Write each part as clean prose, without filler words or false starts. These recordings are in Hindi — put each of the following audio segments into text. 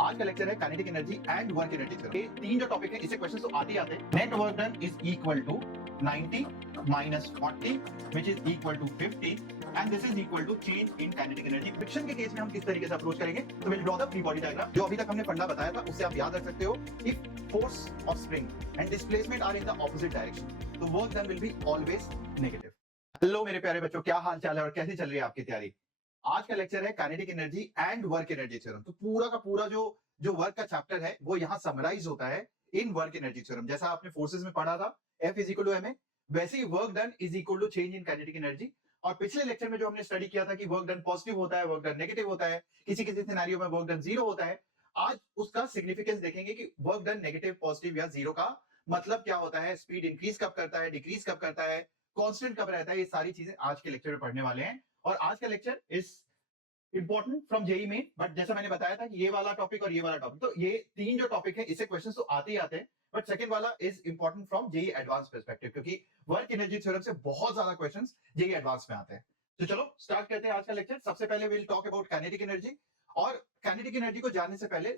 आज का लेक्चर है kinetic energy and work energy theorem. ये तीन जो टॉपिक है इससे क्वेश्चंस तो आते ही आते हैं। Net work done is equal to 90 माइनस 40 which is equal to 50 and this is equal to change in kinetic energy. Friction के केस में हम किस तरीके से अप्रोच करेंगे, तो will draw the free body diagram. जो अभी तक हमने फंडा बताया था उससे आप याद रख सकते हो, if force of spring and displacement are in the opposite direction तो work done will be always negative. Hello मेरे प्यारे बच्चों, क्या हाल चाल है और कैसी चल रही है आपकी तैयारी। आज का लेक्चर है kinetic energy and work energy theorem. तो पूरा का पूरा जो वर्क का चैप्टर है वो यहाँ समराइज होता है इन वर्क एनर्जी थ्योरम। जैसा आपने फोर्सेस में पढ़ा था F is equal to ma, वैसे ही work done is equal to change in kinetic energy. और पिछले लेक्चर में जो हमने स्टडी किया था कि वर्क डन पॉजिटिव होता है, वर्क डन नेगेटिव होता है, किसी किसी सिनेरियो में वर्क डन जीरो होता है। आज उसका सिग्निफिकेंस देखेंगे कि वर्क डन नेगेटिव, पॉजिटिव या जीरो का मतलब क्या होता है, स्पीड इंक्रीज कब करता है, डिक्रीज कब करता है, कांस्टेंट कब रहता है। ये सारी चीजें आज के लेक्चर में पढ़ने वाले हैं। और आज का lecture is important from JEE Main, but जैसा मैंने बताया था कि ये वाला टॉपिक और ये वाला टॉपिक, तो ये तीन जो टॉपिक है इससे क्वेश्चंस तो आते ही आते हैं, बट सेकंड वाला is important from JEE advance perspective, क्योंकि वर्क एनर्जी थ्योरम से बहुत ज्यादा क्वेश्चंस जेई एडवांस में आते हैं। तो चलो स्टार्ट करते हैं आज का लेक्चर। सबसे पहले will talk about kinetic energy. और काइनेटिक एनर्जी को जानने से पहले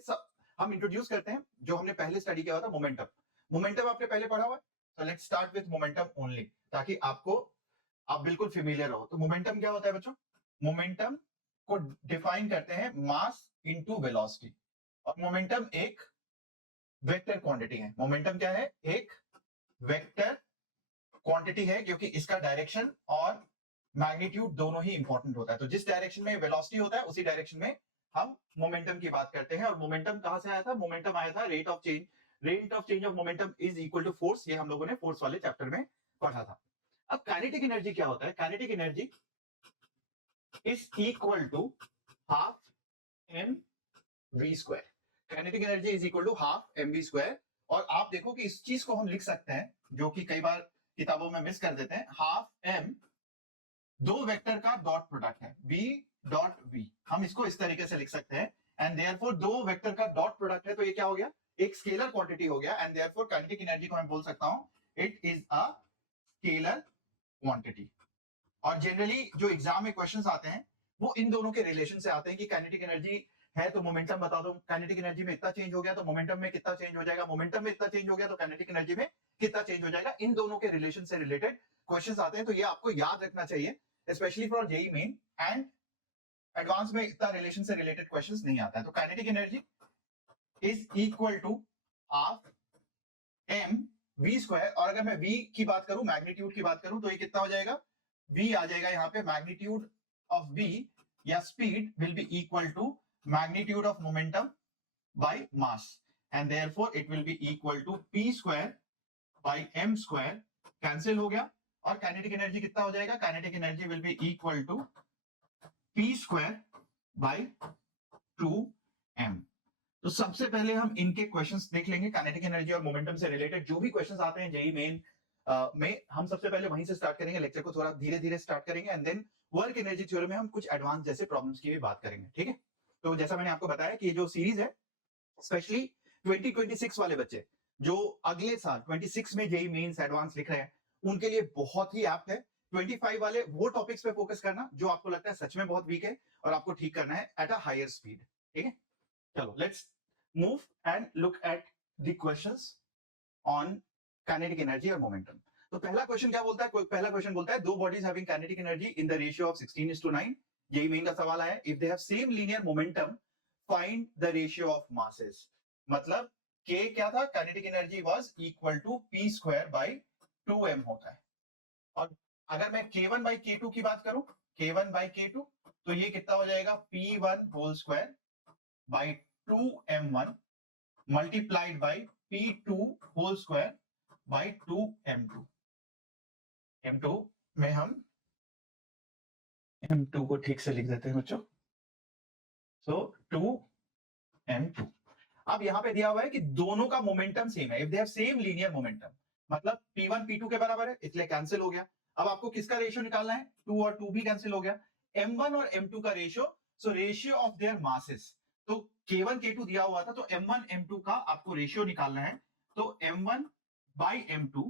हम इंट्रोड्यूस करते हैं जो हमने पहले स्टडी किया था, मोमेंटम। मोमेंटम आपने पहले पढ़ा हुआ है, तो let's start with momentum only, ताकि आप बिल्कुल फेमिलियर हो। तो मोमेंटम क्या होता है बच्चों? मोमेंटम को डिफाइन करते हैं मास इनटू वेलोसिटी। और मोमेंटम एक वेक्टर क्वांटिटी है। मोमेंटम क्या है? एक वेक्टर क्वांटिटी है, क्योंकि इसका डायरेक्शन और मैग्नीट्यूड दोनों ही इंपॉर्टेंट होता है। तो जिस डायरेक्शन में वेलोसिटी होता है उसी डायरेक्शन में हम मोमेंटम की बात करते हैं। और मोमेंटम कहां से आया था? मोमेंटम आया था rate of change. Rate of change of momentum is equal to force. ये हम लोगों ने फोर्स वाले चैप्टर में पढ़ा था। अब काइनेटिक एनर्जी क्या होता है? Kinetic energy is equal to half M we square. Kinetic energy is equal to half M we square. और आप देखो कि इस चीज को हम लिख सकते हैं, जो कि कई बार किताबों में मिस कर देते हैं। हाफ एम दो वेक्टर का डॉट प्रोडक्ट है, v डॉट v। हम इसको इस तरीके से लिख सकते हैं। एंड देयरफॉर दो वेक्टर का डॉट प्रोडक्ट है, तो ये क्या हो गया? एक स्केलर क्वांटिटी हो गया। एंड देयरफॉर काइनेटिक एनर्जी को मैं बोल सकता हूं it is a scalar quantity. और जनरली जो एग्जाम में क्वेश्चंस आते हैं वो इन दोनों के रिलेशन से आते हैं कि काइनेटिक एनर्जी है तो मोमेंटम बता दो, काइनेटिक एनर्जी में इतना चेंज हो गया तो मोमेंटम में कितना चेंज हो जाएगा, मोमेंटम में इतना चेंज हो गया तो काइनेटिक एनर्जी में कितना चेंज हो जाएगा। इन दोनों के रिलेशन से रिलेटेड क्वेश्चंस आते हैं, तो ये आपको याद रखना चाहिए, specially for JEE Main. And advance में इतना रिलेशन से रिलेटेड क्वेश्चंस नहीं आता है। तो kinetic energy is equal to half M we square. और अगर मैं v की बात करूं, मैग्नीट्यूड की बात करूं, तो ये कितना हो जाएगा? v आ जाएगा यहाँ पे, मैग्नीट्यूड ऑफ v या speed will be equal to magnitude of momentum by mass. And therefore it will be equal to p square by m square. Cancel हो गया। और काइनेटिक एनर्जी कितना हो जाएगा? Kinetic energy will be equal to p square by 2m। तो सबसे पहले हम इनके क्वेश्चंस देख लेंगे। काइनेटिक एनर्जी और मोमेंटम से रिलेटेड जो भी क्वेश्चंस आते हैं जेई मेन में, हम सबसे पहले वहीं से स्टार्ट करेंगे। लेक्चर को थोड़ा धीरे धीरे स्टार्ट करेंगे and then work energy theory में हम कुछ एडवांस जैसे प्रॉब्लम्स की भी बात करेंगे, ठीक है। तो जैसा मैंने आपको बताया कि ये जो सीरीज है, स्पेशली 2026 वाले बच्चे जो अगले साल 26 में जेई मेंस एडवांस लिख रहे हैं, उनके लिए बहुत ही एप्ट है। 25 वाले वो टॉपिक्स पे फोकस करना जो आपको लगता है सच में बहुत वीक है और आपको ठीक करना है एट अ हायर स्पीड, ठीक है। चलो let's move and look at the questions on kinetic energy और मोमेंटम। तो पहला क्वेश्चन क्या बोलता है? पहला क्वेश्चन बोलता है दो bodies having kinetic energy in the ratio of 16:9। यही मेन का सवाल है। If they have same linear momentum find the ratio of masses. मतलब k क्या था? Kinetic energy was equal to p square by 2m होता है। और अगर मैं k1 बाय k2 की बात करूं, k1 बाय k2, तो ये कितना हो जाएगा? p1 whole square by 2m1 multiplied by p2 whole square by 2m2। m2 में हम m2 को ठीक से लिख देते हैं बच्चों। सो 2m2। अब यहां पे दिया हुआ है कि दोनों का मोमेंटम सेम है। If they have same linear momentum, मतलब p1 p2 के बराबर है, इसलिए कैंसिल हो गया। अब आपको किसका रेशियो निकालना है? 2 और 2 भी कैंसिल हो गया। m1 और m2 का ratio, so ratio of their masses. तो k1 k2 दिया हुआ था, तो m1 m2 का आपको रेशियो निकालना है। तो m1 बाई m2,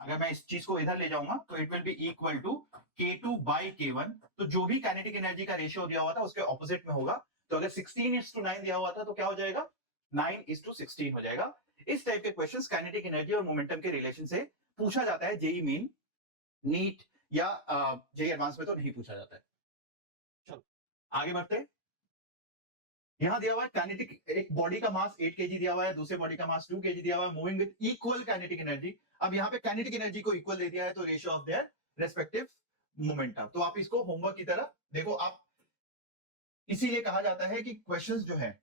अगर मैं इस चीज को इधर ले जाऊंगा तो it will be equal to k2 by k1। तो जो भी काइनेटिक एनर्जी का रेशियो दिया हुआ था उसके ऑपोजिट में होगा। तो अगर 16:9 दिया हुआ था तो क्या हो जाएगा, 9:16 हो जाएगा। इस टाइप के क्वेश्चंस काइनेटिक एनर्जी और मोमेंटम के रिलेशन से पूछा जाता है जेई मेन, नीट या जेई एडवांस में तो नहीं पूछा जाता है। चलो आगे बढ़ते हैं। यहां दिया हुआ है काइनेटिक, एक बॉडी का मास 8 केजी दिया हुआ है, दूसरे बॉडी का मास 2 केजी दिया हुआ है, moving with equal kinetic energy. अब यहाँ पे काइनेटिक एनर्जी को इक्वल दे दिया है तो ratio of their respective momentum. तो आप इसको होमवर्क की तरह देखो। आप इसीलिए कहा जाता है कि क्वेश्चंस जो है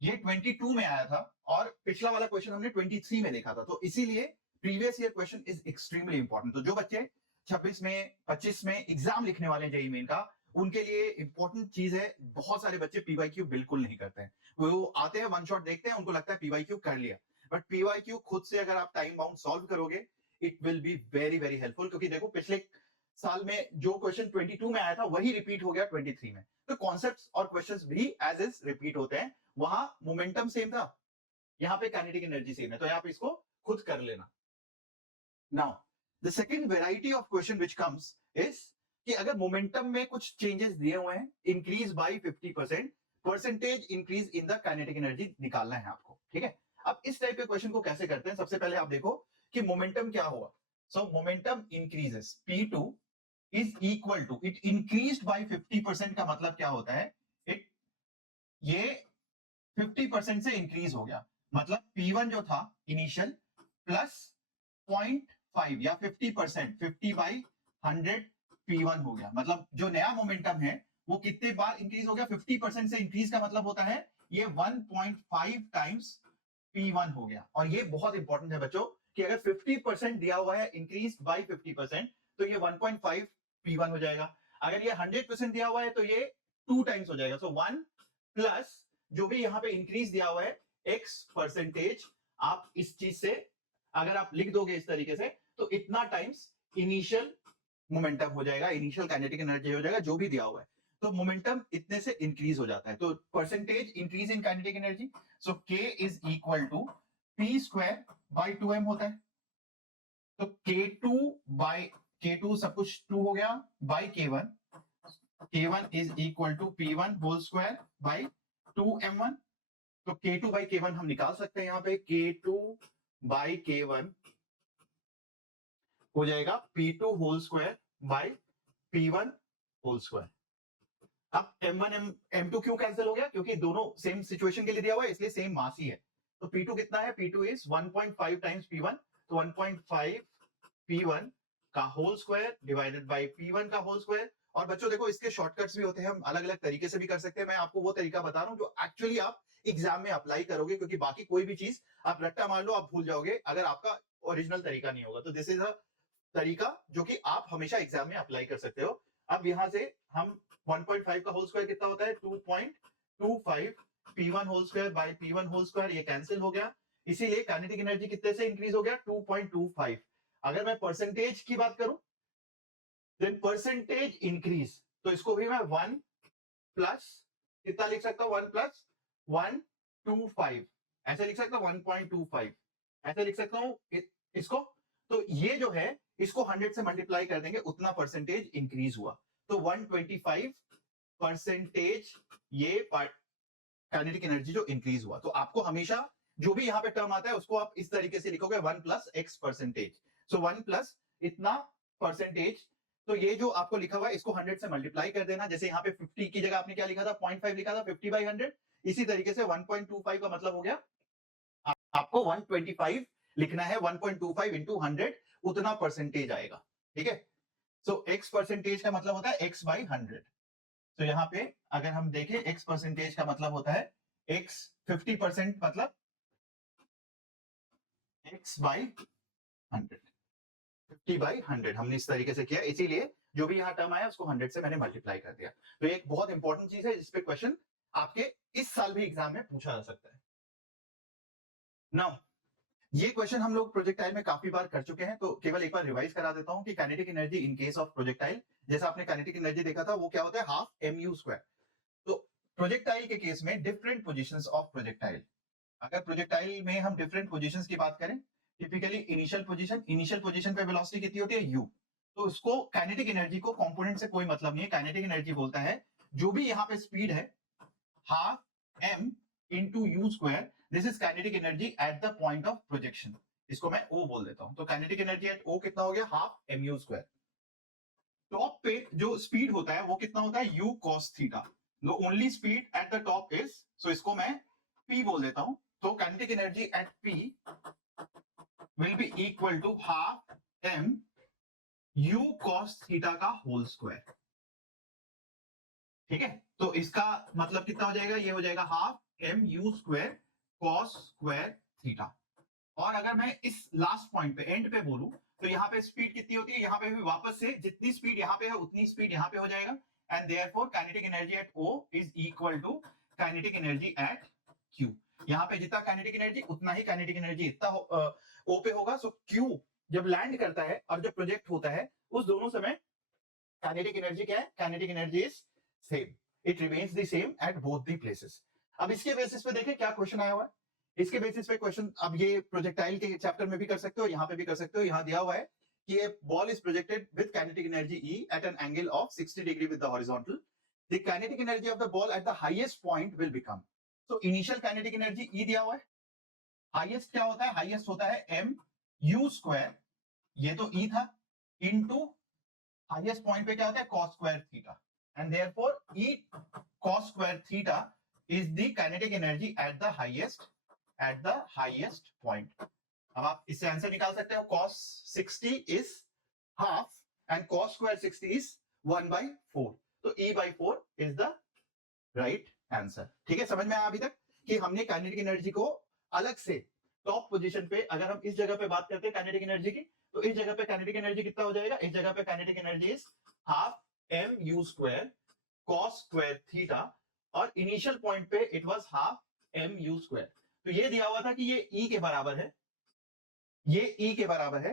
ये 22 में आया था और पिछला वाला क्वेश्चन हमने 23 में देखा था, तो इसीलिए previous year question is extremely important. तो जो बच्चे 26 में 25 में एग्जाम लिखने वाले हैं जेईई मेन का, उनके लिए इंपॉर्टेंट चीज है। बहुत सारे बच्चे पीवाईक्यू बिल्कुल नहीं करते हैं, वो आते हैं वन शॉट देखते हैं, उनको लगता है पीवाईक्यू कर लिया, बट पीवाईक्यू खुद से अगर आप टाइम बाउंड सॉल्व करोगे it will be very very helpful. क्योंकि देखो पिछले साल में जो क्वेश्चन 22 में आया था वही रिपीट हो गया 23 में, तो कॉन्सेप्ट्स और क्वेश्चंस भी एज इज रिपीट होते हैं। वहां मोमेंटम सेम था, यहां पे काइनेटिक एनर्जी सेम है, तो आप इसको खुद कर लेना। Now the second variety of question which comes is कि अगर मोमेंटम में कुछ चेंजेस दिए हुए हैं, increase by 50%, percentage increase in the kinetic energy निकालना है आपको, ठीक है। अब इस टाइप के क्वेश्चन को कैसे करते हैं, सबसे पहले आप देखो कि मोमेंटम क्या हुआ। So momentum increases, P2 is equal to, it increased by 50% का मतलब क्या होता है, इट ये 50% से इंक्रीज हो गया, मतलब P1 जो था इनिशियल प्लस 0.5 या 50%, 50/100 P1 हो गया। मतलब जो नया मोमेंटम है वो कितने बार इंक्रीज हो गया, 50% से इंक्रीज का मतलब होता है ये 1.5 टाइम्स P1 हो गया। और ये बहुत इंपॉर्टेंट है बच्चों कि अगर 50% दिया हुआ है इंक्रीज बाय 50%, तो ये 1.5 P1 हो जाएगा। अगर ये 100% दिया हुआ है तो ये 2 टाइम्स हो जाएगा। सो 1 प्लस जो भी यहां पे इंक्रीज दिया हुआ है x परसेंटेज, आप इस चीज से अगर आप लिख दोगे इस तरीके से तो इतना टाइम्स इनिशियल मोमेंटम हो जाएगा, इनिशियल काइनेटिक एनर्जी हो जाएगा जो भी दिया हुआ है। तो मोमेंटम इतने से इंक्रीज हो जाता है, तो percentage increase in kinetic energy. So k is equal to p square by 2m होता है। तो k2 सब कुछ 2 हो गया by k1 is equal to p1 whole square by 2m1। तो k2 बाई k1 हम निकाल सकते हैं, यहां पे k2 बाई k1 हो जाएगा p2 whole square by p1 whole square. अब m1 m2 क्यों कैंसिल हो गया, क्योंकि दोनों सेम सिचुएशन के लिए दिया हुआ है इसलिए सेम मास ही है। तो p2 कितना है, p2 इज 1.5 टाइम्स p1, तो 1.5 p1 का whole square divided by p1 का होल स्क्वायर। और बच्चों देखो इसके शॉर्टकट्स भी होते हैं, हम अलग अलग तरीके से भी कर सकते हैं। मैं आपको वो तरीका बता रहा हूं जो एक्चुअली आप एग्जाम में अप्लाई करोगे, क्योंकि बाकी कोई भी चीज आप रट्टा मार लो आप भूल जाओगे अगर आपका ओरिजिनल तरीका नहीं होगा। तो दिस इज अ तरीका जो कि आप हमेशा एग्जाम में अप्लाई कर सकते हो। अब यहां से हम 1.5 का होल स्क्वायर कितना होता है, 2.25 p1 whole square by p1 whole square, ये कैंसिल हो गया। इसीलिए काइनेटिक एनर्जी कितने से इंक्रीज हो गया, 2.25। अगर मैं परसेंटेज की बात करूं देन परसेंटेज इंक्रीज, तो इसको भी मैं 1 प्लस कितना लिख सकता हूं, 1 प्लस 125 ऐसे लिख सकता हूं, 1.25 ऐसे लिख सकता हूं इसको। तो ये जो है इसको 100 से मल्टीप्लाई कर देंगे, उतना परसेंटेज इंक्रीज हुआ। तो 125 परसेंटेज ये काइनेटिक एनर्जी जो इंक्रीज हुआ। तो आपको हमेशा जो भी यहां पे टर्म आता है उसको आप इस तरीके से लिखोगे 1 प्लस x परसेंटेज। सो 1 प्लस इतना परसेंटेज, तो ये जो आपको लिखा हुआ है इसको 100 से मल्टीप्लाई कर देना। जैसे यहाँ पे 50 की जगह आपने क्या लिखा था, 0.5 लिखा था, 50/100। इसी तरीके से 1.25 का मतलब हो गया आपको 125 लिखना है, 1.25 इंटू 100 उतना परसेंटेज आएगा, ठीक है। सो x परसेंटेज का मतलब होता है x बाई 100। तो यहाँ पे अगर हम देखें x परसेंटेज का मतलब होता है x 50% मतलब x बाई 100, 50/100 हमने इस तरीके से किया। इसीलिए जो भी यहाँ टर्म आया उसको 100 से मैंने मल्टीप्लाई कर दिया। तो एक बहुत इंपॉर्टेंट चीज है जिसपे क्वेश्चन आपके इस साल भी एग्जाम में पूछा जा सकता है। नाउ ये क्वेश्चन हम लोग प्रोजेक्टाइल में काफी बार कर चुके हैं, तो केवल एक बार रिवाइज करा देता हूं कि kinetic energy in case of projectile, जैसा आपने काइनेटिक एनर्जी देखा था वो क्या होता है, हाफ mu स्क्वायर। तो प्रोजेक्टाइल के केस में डिफरेंट पोजीशंस ऑफ प्रोजेक्टाइल, अगर प्रोजेक्टाइल में हम डिफरेंट पोजीशंस की बात करें, टिपिकली इनिशियल पोजीशन पे वेलोसिटी कितनी होती है u, तो उसको काइनेटिक एनर्जी को कंपोनेंट से कोई मतलब नहीं है। काइनेटिक एनर्जी बोलता है जो भी यहाँ पे स्पीड है half m into u square, this is kinetic energy at the point of projection, इसको मैं ओ बोल देता हूं। तो काइनेटिक एनर्जी एट ओ कितना हो गया, half m u square. Top पे जो स्पीड होता है वो कितना होता है, u cos theta. The only speed at the top is, so इसको मैं p बोल देता हूं। तो kinetic energy at p will be equal to half m u cos theta का होल स्क्वायर। ठीक है, तो इसका मतलब कितना हो जाएगा, ये हो जाएगा half m u square cos square theta. और अगर मैं इस लास्ट पॉइंट पे एंड पे बोलूं तो यहाँ पे स्पीड कितनी होती है, यहाँ पे भी वापस से जितनी स्पीड यहाँ पे है उतनी स्पीड यहाँ पे हो जाएगा। And therefore kinetic energy at O is equal to kinetic energy at Q। यहाँ पे जितना काइनेटिक एनर्जी उतना ही काइनेटिक एनर्जी इतना O पे होगा। सो Q जब लैंड करता है और जब प्रोजेक्ट होता है उस दोनों समय काइनेटिक एनर्जी क्या है, kinetic energy is same, it remains the same at both the places. अब इसके बेसिस पे देखें क्या क्वेश्चन आया हुआ है। इसके बेसिस पे क्वेश्चन, अब ये प्रोजेक्टाइल के चैप्टर में भी कर सकते हो, यहाँ पे भी कर सकते हो। यहाँ दिया हुआ है कि ये ball is projected with kinetic energy E at an angle of 60 degree with the horizontal. The kinetic energy of the ball at the highest point will become, so initial kinetic energy E दिया हुआ है। हाईएस्ट क्या होता है, हाईएस्ट होता है m u स्क्वायर, ये तो E था, इनटू हाईएस्ट पॉइंट पे क्या होता है cos square theta. And therefore E cos square theta is the kinetic energy at the highest point. अब आप इससे आंसर निकाल सकते हो, cos 60 is half and cos square 60 is 1/4, तो E/4 is the right answer. ठीक है, समझ में आया अभी तक कि हमने काइनेटिक एनर्जी को अलग से टॉप पोजीशन पे, अगर हम इस जगह पे बात करते हैं काइनेटिक एनर्जी की, तो इस जगह पे काइनेटिक एनर्जी कितना हो जाएगा, इस जगह पे kinetic energy is half m u square cos square theta, और इनिशियल पॉइंट पे it was half m u square. तो ये दिया हुआ था कि ये E के बराबर है, ये E के बराबर है,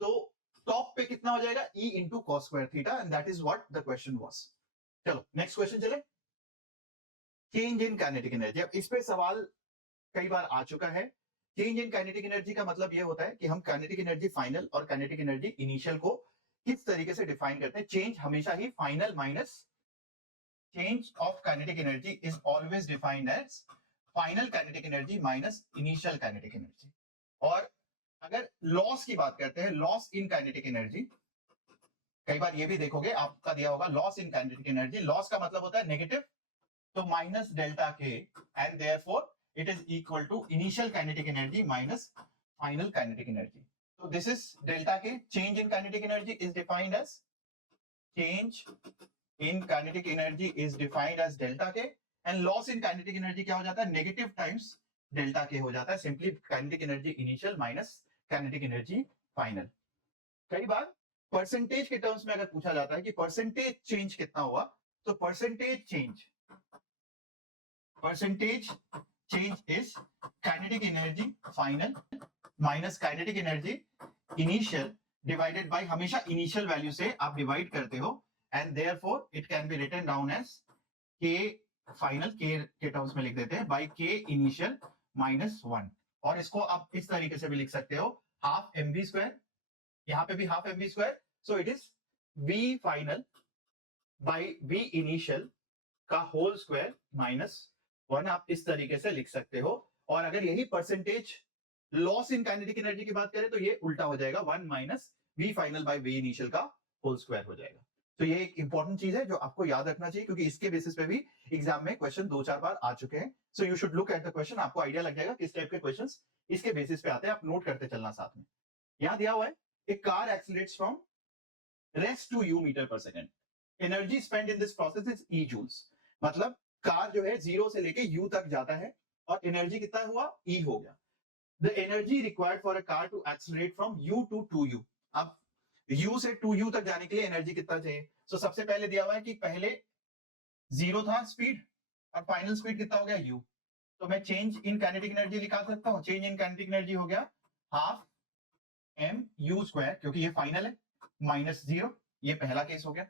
तो टॉप पे कितना हो जाएगा, E into cos square theta, and that is what the question was. चलो नेक्स्ट क्वेश्चन चले, चेंज इन काइनेटिक एनर्जी। अब इस पे सवाल कई बार आ चुका है। चेंज इन काइनेटिक एनर्जी का मतलब ये होता है कि हम काइनेटिक एनर्जी फाइनल और काइनेटिक एनर्जी इनिशियल को किस तरीके से डिफाइन करते हैं। चेंज हमेशा ही final minus change of kinetic energy is always defined as final kinetic energy minus initial kinetic energy. और अगर लॉस की बात करते हैं, लॉस इन काइनेटिक एनर्जी, कई बार ये भी देखोगे आपका दिया होगा loss in kinetic energy, loss का मतलब होता है नेगेटिव, तो minus delta K, and therefore it is equal to initial kinetic energy minus final kinetic energy. तो this is delta K. Change in kinetic energy is defined as, change in kinetic energy is defined as delta K, and loss in kinetic energy क्या हो जाता है, नेगेटिव टाइम्स डेल्टा के हो जाता है, simply kinetic energy initial minus kinetic energy final. कई बार परसेंटेज के टर्म्स में अगर पूछा जाता है कि परसेंटेज चेंज कितना हुआ, तो percentage change is kinetic energy final minus kinetic energy initial divided by, हमेशा इनिशियल वैल्यू से आप डिवाइड करते हो, and therefore it can be written down as K final, के टर्म्स में लिख देते हैं, बाय के इनिशियल माइनस 1। और इसको आप इस तरीके से भी लिख सकते हो, हाफ एम वी स्क्वायर, यहाँ पे भी half M we square, so it is v final by v initial का होल स्क्वायर माइनस 1, आप इस तरीके से लिख सकते हो। और अगर यही percentage loss in kinetic energy की बात करें तो ये उल्टा हो जाएगा, 1 minus v final by v initial का होल स्क्वायर हो जाएगा। तो ये एक इंपॉर्टेंट चीज है जो आपको याद रखना चाहिए, क्योंकि इसके बेसिस पे भी एग्जाम में क्वेश्चन 2-4 बार आ चुके हैं। So you should look at the question, आपको आइडिया लग जाएगा किस टाइप के क्वेश्चंस इसके बेसिस पे आते हैं, आप नोट करते चलना साथ में। यहां दिया हुआ है, a car accelerates from rest to u meter per second, energy spent in this process is E joules. मतलब कार जो है 0 से लेके u तक जाता है और एनर्जी कितना हुआ, E हो गया। The energy required for a car to accelerate from u to 2u, अब u से 2u तक जाने के लिए एनर्जी कितना चाहिए। सो सबसे पहले दिया हुआ है कि पहले 0 था स्पीड और फाइनल स्पीड कितना हो गया u, तो मैं चेंज इन काइनेटिक एनर्जी निकाल सकता हूं। चेंज इन काइनेटिक एनर्जी हो गया हाफ m u स्क्वायर, क्योंकि ये फाइनल है, माइनस 0, ये पहला केस हो गया,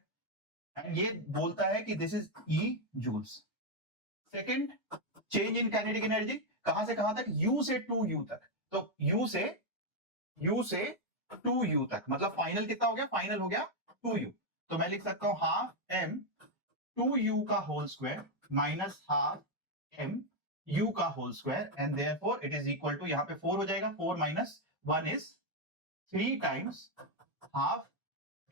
एंड ये बोलता है कि this is E joules. Second, change in kinetic energy कहां से कहां तक, u से 2u तक, तो u से 2u तक, मतलब फाइनल कितना हो गया, फाइनल हो गया 2u, तो मैं लिख सकता हूं हाफ m 2u का whole square minus half m u का whole square and therefore it is equal to, यहाँ पे 4 हो जाएगा, 4 minus 1 is 3 times half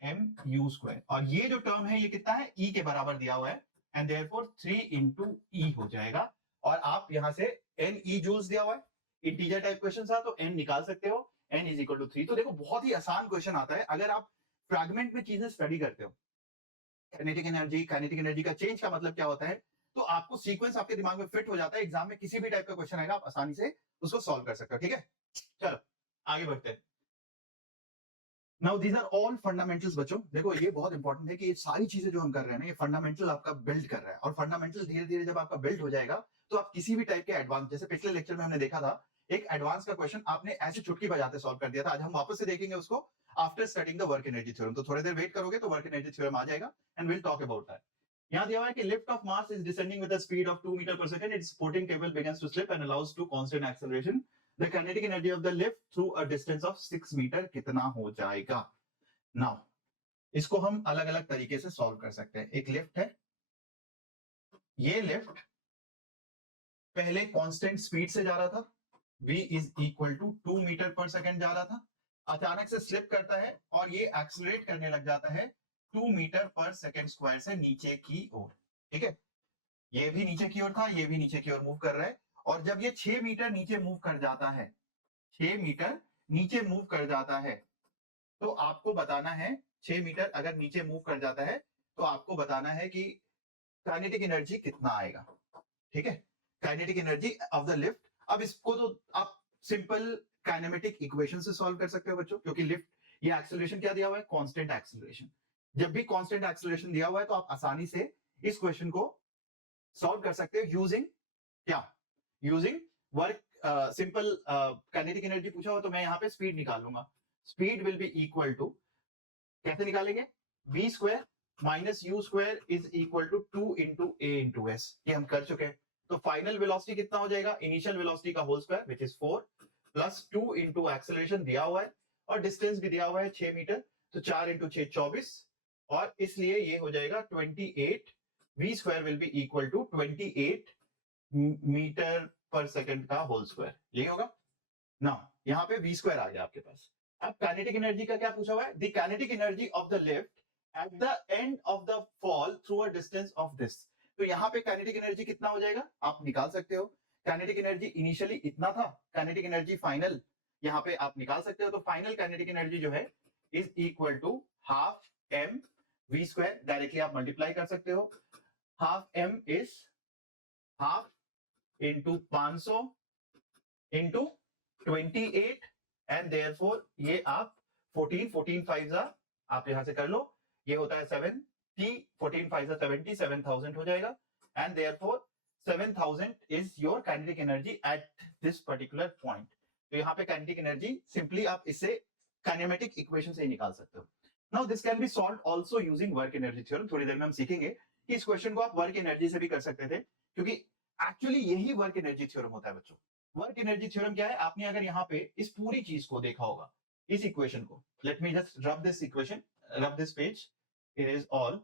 m u square, और ये जो टर्म है ये कितना है, e के बराबर दिया हुआ है एंड देयरफॉर 3 इंटू e हो जाएगा, और आप यहां से n e जूल्स दिया हुआ है, इंटीजर टाइप क्वेश्चन था तो n निकाल सकते हो, n इज इक्वल टू 3। तो देखो बहुत ही आसान क्वेश्चन आता है अगर आप फ्रैगमेंट में चीजें स्टडी करते हो। काइनेटिक एनर्जी का चेंज का मतलब क्या होता है, तो आपको सीक्वेंस आपके दिमाग में फिट हो जाता है, एग्जाम में किसी भी टाइप का क्वेश्चन आएगा आप आसानी से उसको सॉल्व कर सकते हो। ठीक है, चलो आगे बढ़ते हैं। Now these are all fundamentals बच्चों, देखो ये बहुत इंपॉर्टेंट है कि ये सारी चीजें जो हम कर रहे हैं ना, ये फंडामेंटल आपका बिल्ड कर रहा है, और फंडामेंटल धीरे धीरे जब आपका बिल्ड हो जाएगा तो आप किसी भी टाइप के एडवांस, जैसे पिछले लेक्चर में हमने देखा था एक एडवांस का क्वेश्चन आपने ऐसे चुटकी बजाते सॉल्व कर दिया था, आज हम वापस से देखेंगे उसको after studying the work energy theorem. तो थोड़ी देर वेट करोगे तो वर्क एनर्जी थ्योरम आ जाएगा and will talk about that. यहाँ दिया हुआ है कि lift of mass is descending with the speed of 2 meter per second, it's supporting table begins to slip and allows to constant acceleration, the kinetic energy of the lift through a distance of 6 meter कितना हो जाएगा। नाउ इसको हम अलग अलग तरीके से सॉल्व कर सकते हैं। एक लिफ्ट है, ये लिफ्ट पहले कांस्टेंट स्पीड से जा रहा था, v is equal to 2 meter per second जा रहा था, अचानक से स्लिप करता है और ये एक्सेलरेट करने लग जाता है 2 मीटर पर सेकंड स्क्वायर से नीचे की ओर। ठीक है, ये भी नीचे की ओर था, ये भी नीचे की ओर मूव कर रहा है, और जब ये 6 मीटर नीचे मूव कर जाता है, 6 मीटर नीचे मूव कर जाता है, तो आपको बताना है 6 मीटर अगर नीचे मूव कर जाता है तो आपको बताना है कि काइनेटिक एनर्जी कितना आएगा। ठीक है, kinetic energy of the lift. अब इसको तो आप सिंपल काइनेमेटिक इक्वेशन से सॉल्व कर सकते हो बच्चों, क्योंकि लिफ्ट ये एक्सेलरेशन क्या दिया हुआ है, कांस्टेंट एक्सेलरेशन। जब भी कांस्टेंट एक्सेलरेशन दिया हुआ है तो आप आसानी से इस क्वेश्चन को सॉल्व कर सकते हो यूजिंग क्या, using work simple kinetic energy पूछा हो तो मैं यहां पे स्पीड निकाल लूंगा। Speed will be equal to, कैसे निकालेंगे, v square minus u square is equal to 2 into a into s, ये हम कर चुके हैं। तो फाइनल वेलोसिटी कितना हो जाएगा, इनिशियल वेलोसिटी का whole square which is 4 plus 2 into acceleration दिया हुआ है और डिस्टेंस भी दिया हुआ है 6 मीटर, तो 4 इंटू 6 24, और इसलिए ये हो जाएगा 28, v square will be equal to 28 meter per second का होल स्क्वायर, यही होगा ना। यहाँ पे v स्क्वायर आ गया आपके पास। अब काइनेटिक एनर्जी का क्या पूछा हुआ है, the kinetic energy of the lift at the end of the fall through a distance of this. तो यहाँ पे काइनेटिक एनर्जी कितना हो जाएगा आप निकाल सकते हो। काइनेटिक एनर्जी इनिशियली इतना था, काइनेटिक एनर्जी फाइनल यहाँ पे आप निकाल सकते हो। तो फाइनल काइनेटिक एनर्जी जो है is equal to half m v square, directly आप मल्टीप्लाई कर सकते हो। Half m is half into 500 into 28 and therefore ये आप 14 5 आप यहां से कर लो, ये होता है 70, 14 5 70, 7000 हो जाएगा and therefore 7000 is your kinetic energy at this particular point. तो यहाँ पे काइनेटिक एनर्जी सिंपली आप इससे काइनेमेटिक इक्वेशन से ही निकाल सकते हो। Now this can be solved also using work energy theorem. थोड़ी देर में हम सीखेंगे कि इस क्वेश्चन को आप वर्क एनर्जी से भी कर सकते थे, क्योंकि एक्चुअली यही वर्क एनर्जी थ्योरम होता है बच्चों। वर्क एनर्जी थ्योरम क्या है, आपने अगर यहाँ पे इस पूरी चीज को देखा होगा, इस इक्वेशन को, let me just rub this equation, rub this page, it is all.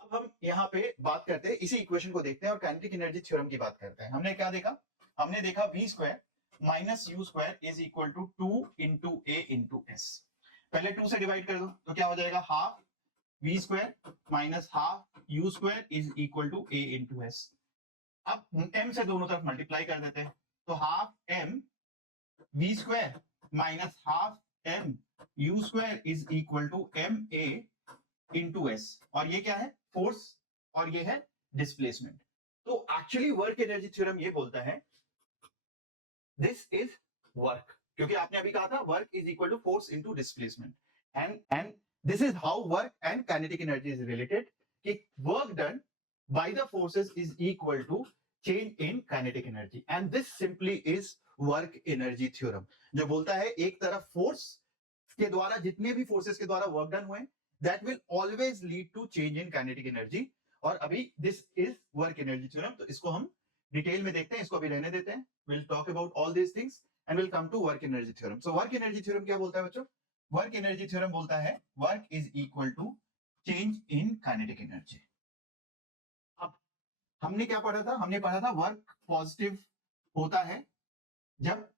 अब हम यहाँ पे बात करते हैं, इसी इक्वेशन को देखते हैं और काइनेटिक एनर्जी थ्योरम की बात करते हैं। हमने क्या देखा, हमने देखा v square minus u square is equal to 2 into a into s. पहले 2 से डिवाइड कर दो तो क्या हो जाएगा, half v square minus half u square is equal to a into s. अब m से दोनों तरफ मल्टीप्लाई कर देते हैं, तो half m v square minus half m u square is equal to m a into s, और ये क्या है, फोर्स, और ये है डिस्प्लेसमेंट। तो एक्चुअली वर्क एनर्जी थ्योरम ये बोलता है दिस इज वर्क, क्योंकि आपने अभी कहा था work is equal to force into displacement, and this is how work and kinetic energy is related, कि work done by the forces is equal to change in kinetic energy, and this simply is work energy theorem, जो बोलता है एक तरफ फोर्स के द्वारा, जितने भी फोर्सेस के द्वारा वर्क डन हुए that will always lead to change in kinetic energy. और अभी this is work energy theorem, तो इसको हम डिटेल में देखते हैं, इसको अभी रहने देते हैं। Will talk about all this things and will come to work energy theorem. So work energy theorem क्या बोलता है बच्चों, वर्क एनर्जी थ्योरम बोलता है work is equal to change in kinetic energy. अब हमने क्या पढ़ा था? हमने पढ़ा था वर्क पॉजिटिव होता है जब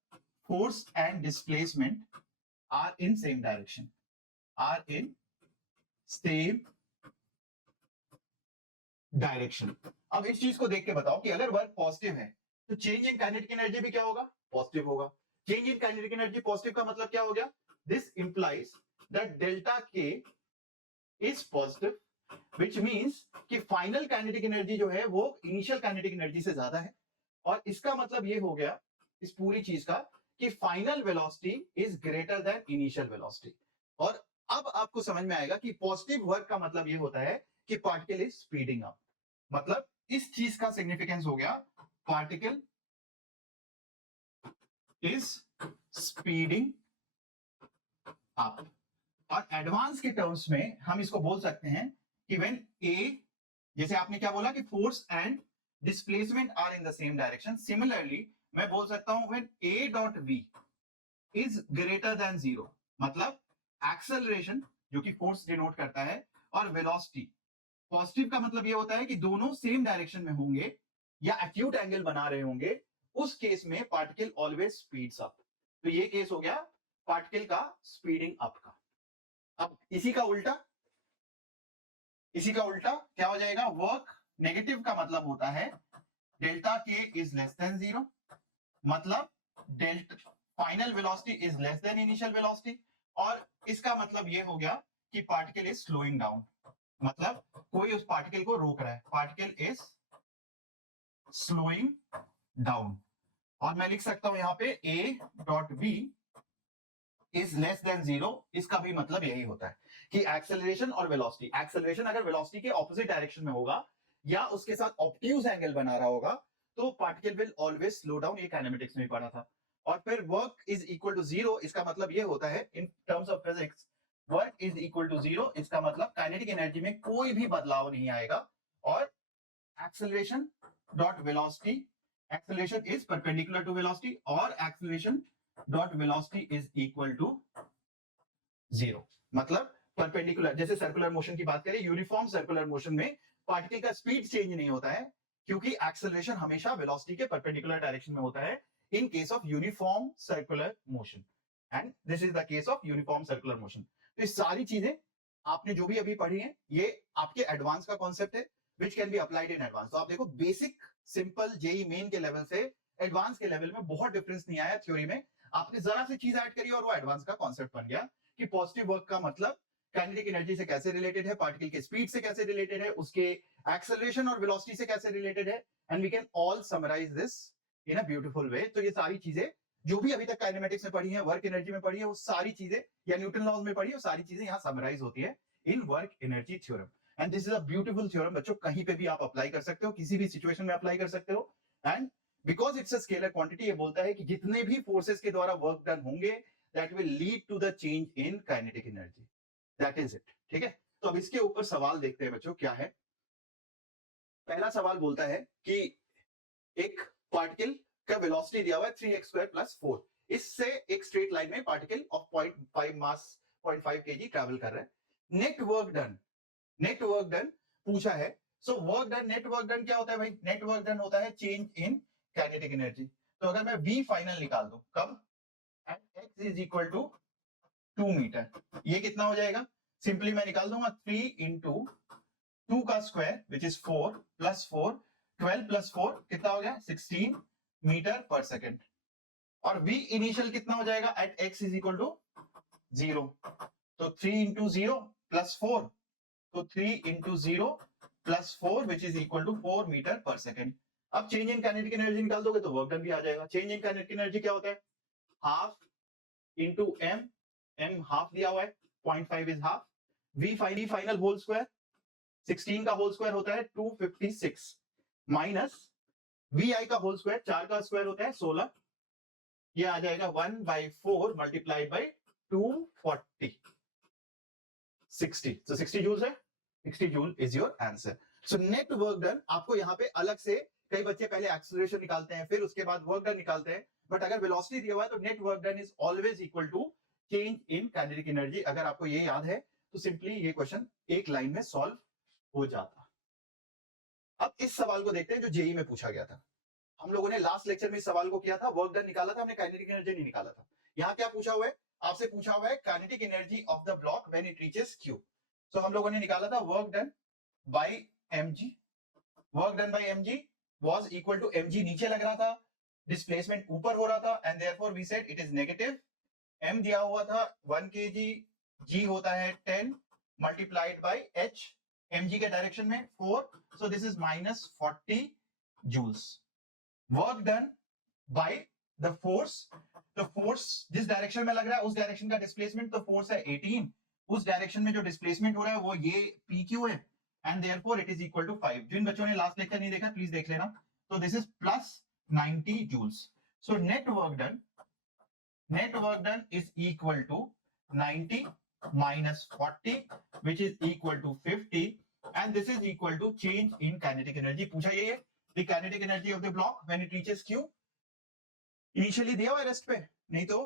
force and displacement are in same direction, are in same direction. अब इस चीज को देख के बताओ कि अगर वर्क पॉजिटिव है तो चेंज इन काइनेटिक एनर्जी भी क्या होगा? पॉजिटिव होगा। Change in kinetic energy positive का मतलब क्या हो गया? दिस इंप्लाइज दैट डेल्टा के इज पॉजिटिव, विच मींस कि फाइनल काइनेटिक एनर्जी जो है वो इनिशियल काइनेटिक एनर्जी से ज्यादा है। और इसका मतलब ये हो गया इस पूरी चीज का कि final velocity is greater then initial velocity. और अब आपको समझ में आएगा कि पॉजिटिव वर्क का मतलब ये होता है कि पार्टिकल इज स्पीडिंग अप। मतलब इस चीज का सिग्निफिकेंस हो गया पार्टिकल इज स्पीडिंग अप। और एडवांस के टर्म्स में हम इसको बोल सकते हैं कि व्हेन ए, जैसे आपने क्या बोला कि force and displacement are in the same direction, similarly मैं बोल सकता हूं when a dot v is greater than zero, मतलब एक्सेलरेशन जो कि फोर्स डिनोट करता है और वेलोसिटी। पॉजिटिव का मतलब ये होता है कि दोनों सेम डायरेक्शन में होंगे या एक्यूट एंगल बना रहे होंगे, उस केस में पार्टिकल ऑलवेज स्पीड्स अप। तो ये केस हो गया पार्टिकल का स्पीडिंग अप का। अब इसी का उल्टा क्या हो जाएगा? वर्क नेगेटिव का मतलब होता है डेल्टा के इज लेस देन जीरो, मतलब delta final velocity is less then initial velocity. और इसका मतलब ये हो गया कि पार्टिकल इज स्लोइंग डाउन, मतलब कोई उस पार्टिकल को रोक रहा है, पार्टिकल इज स्लोइंग डाउन। और मैं लिख सकता हूं यहां पे a dot b is less than zero. इसका भी मतलब यही होता है कि एक्सेलरेशन और वेलोसिटी, एक्सेलरेशन अगर वेलोसिटी के ऑपोजिट डायरेक्शन में होगा या उसके साथ ऑब्ट्यूज एंगल बना रहा होगा तो particle will always slow down. ये काइनेमेटिक्स में पढ़ा था। और फिर work is equal to zero, इसका मतलब ये होता है in terms of physics, work is equal to zero, इसका मतलब काइनेटिक एनर्जी में कोई भी बदलाव नहीं आएगा। और acceleration dot velocity, acceleration is perpendicular to velocity और acceleration dot velocity is equal to zero. मतलब परपेंडिकुलर, जैसे सर्कुलर मोशन की बात करें, यूनिफॉर्म सर्कुलर मोशन में पार्टिकल का स्पीड चेंज नहीं होता है क्योंकि एक्सेलरेशन हमेशा वेलोसिटी के परपेंडिकुलर डायरेक्शन में होता है in case of uniform circular motion, and this is the case of uniform circular motion. तो ये सारी चीजें आपने जो भी अभी पढ़ी हैं ये आपके एडवांस का कॉन्सेप्ट है which can be applied in advance. तो आप देखो बेसिक सिंपल जेई मेन के लेवल से एडवांस के लेवल में बहुत डिफरेंस नहीं आया थ्योरी में। आपने जरा सी चीज ऐड करी और वो एडवांस का कॉन्सेप्ट बन गया कि पॉजिटिव वर्क का मतलब काइनेटिक एनर्जी से कैसे रिलेटेड है, पार्टिकल के स्पीड से कैसे रिलेटेड है, उसके एक्सेलरेशन और वेलोसिटी से कैसे रिलेटेड है, and we can all summarize this in a beautiful way. तो ये सारी चीजें जो भी अभी तक काइनेमेटिक्स में पढ़ी है, वर्क एनर्जी में पढ़ी है, वो सारी चीजें या न्यूटन लॉज में पढ़ी है, वो सारी चीजें यहाँ समराइज होती है in work energy theorem. And this is a beautiful theorem बच्चों, कहीं पे भी आप अप्लाई कर सकते हो, किसी भी सिचुएशन में अप्लाई कर सकते हो। And because it's a scalar quantity, ये बोलता है कि जितने भी फोर्सेस के द्वारा वर्क डन होंगे that will lead to the change in kinetic energy, that is it. ठीक है, तो अब इसके ऊपर सवाल देखते हैं बच्चों क्या है। पहला सवाल बोलता है कि एक पार्टिकल का वेलोसिटी दिया हुआ है 3x स्क्वायर प्लस 4, इससे एक स्ट्रेट लाइन में particle of 0.5 mass 0.5 kg travel कर रहा है। नेट वर्क डन पूछा है। So work done, net work done क्या होता है भाई? नेट वर्क डन होता है चेंज इन काइनेटिक एनर्जी। तो अगर मैं v फाइनल निकाल दूं कब, at x is equal to 2 meter, ये कितना हो जाएगा? सिंपली मैं निकाल दूंगा 3 इंटू 2 का square which is 4 plus 4, 12 plus 4 कितना हो गया? 16 मीटर पर सेकेंड। और v इनिशियल कितना हो जाएगा at x is equal to 0? तो 3 इंटू 0 प्लस 4, तो 3 into 0 plus 4 which is equal to 4 meter per second. अब चेंज इन काइनेटिक एनर्जी निकाल दोगे तो वर्क डन भी आ जाएगा। चेंज इन काइनेटिक एनर्जी क्या होता है? Half into m, m half दिया हुआ है, 0.5 is half, v final whole square, 16 का होल स्क्वायर होता है 256, माइनस वी आई का होल स्क्वायर, 4 का स्क्वायर होता है 16, ये आ जाएगा 1/4 मल्टीप्लाइड बाई 240, 60। तो 60 जूल्स है, 60 joule is your answer. So net work done आपको यहाँ पे अलग से, कई बच्चे पहले एक्सेलरेशन निकालते हैं फिर उसके बाद वर्क डन निकालते हैं, बट अगर वेलोसिटी दिया हुआ है तो net work done is always equal to change in kinetic energy. अगर आपको ये याद है तो सिंपली ये क्वेश्चन एक लाइन में सॉल्व हो जाता। अब इस सवाल को देखते हैं जो जेई में पूछा गया था। हम लोगों ने लास्ट लेक्चर में इस सवाल को किया था, वर्क डन निकाला था हमने, काइनेटिक एनर्जी नहीं निकाला था। यहाँ क्या पूछा हुआ है, आपसे पूछा हुआ है kinetic energy of the block when it reaches Q. तो हम लोगों ने निकाला था work done by mg, work done by mg was equal to mg नीचे लग रहा था, डिस्प्लेसमेंट ऊपर हो रहा था, and therefore we said it is negative. m दिया हुआ था 1 kg, g होता है 10 मल्टीप्लाइड बाय h, mg के डायरेक्शन में 4, so this is minus 40 joules. Work done by the force, तो फोर्स जिस डायरेक्शन में लग रहा है उस डायरेक्शन का डिस्प्लेसमेंट, तो फोर्स है 18, उस डायरेक्शन में जो डिस्प्लेसमेंट हो रहा है वो ये pq है, and therefore it is equal to 5। जिन बच्चों ने लास्ट लेक्चर नहीं देखा प्लीज देख लेना। तो this is plus 90 joules. So net work done is equal to 90 minus 40 which is equal to 50, and this is equal to change in kinetic energy। पूछा ये है the kinetic energy of the block when it reaches q। Initially दिया हुआ है रेस्ट पे, नहीं तो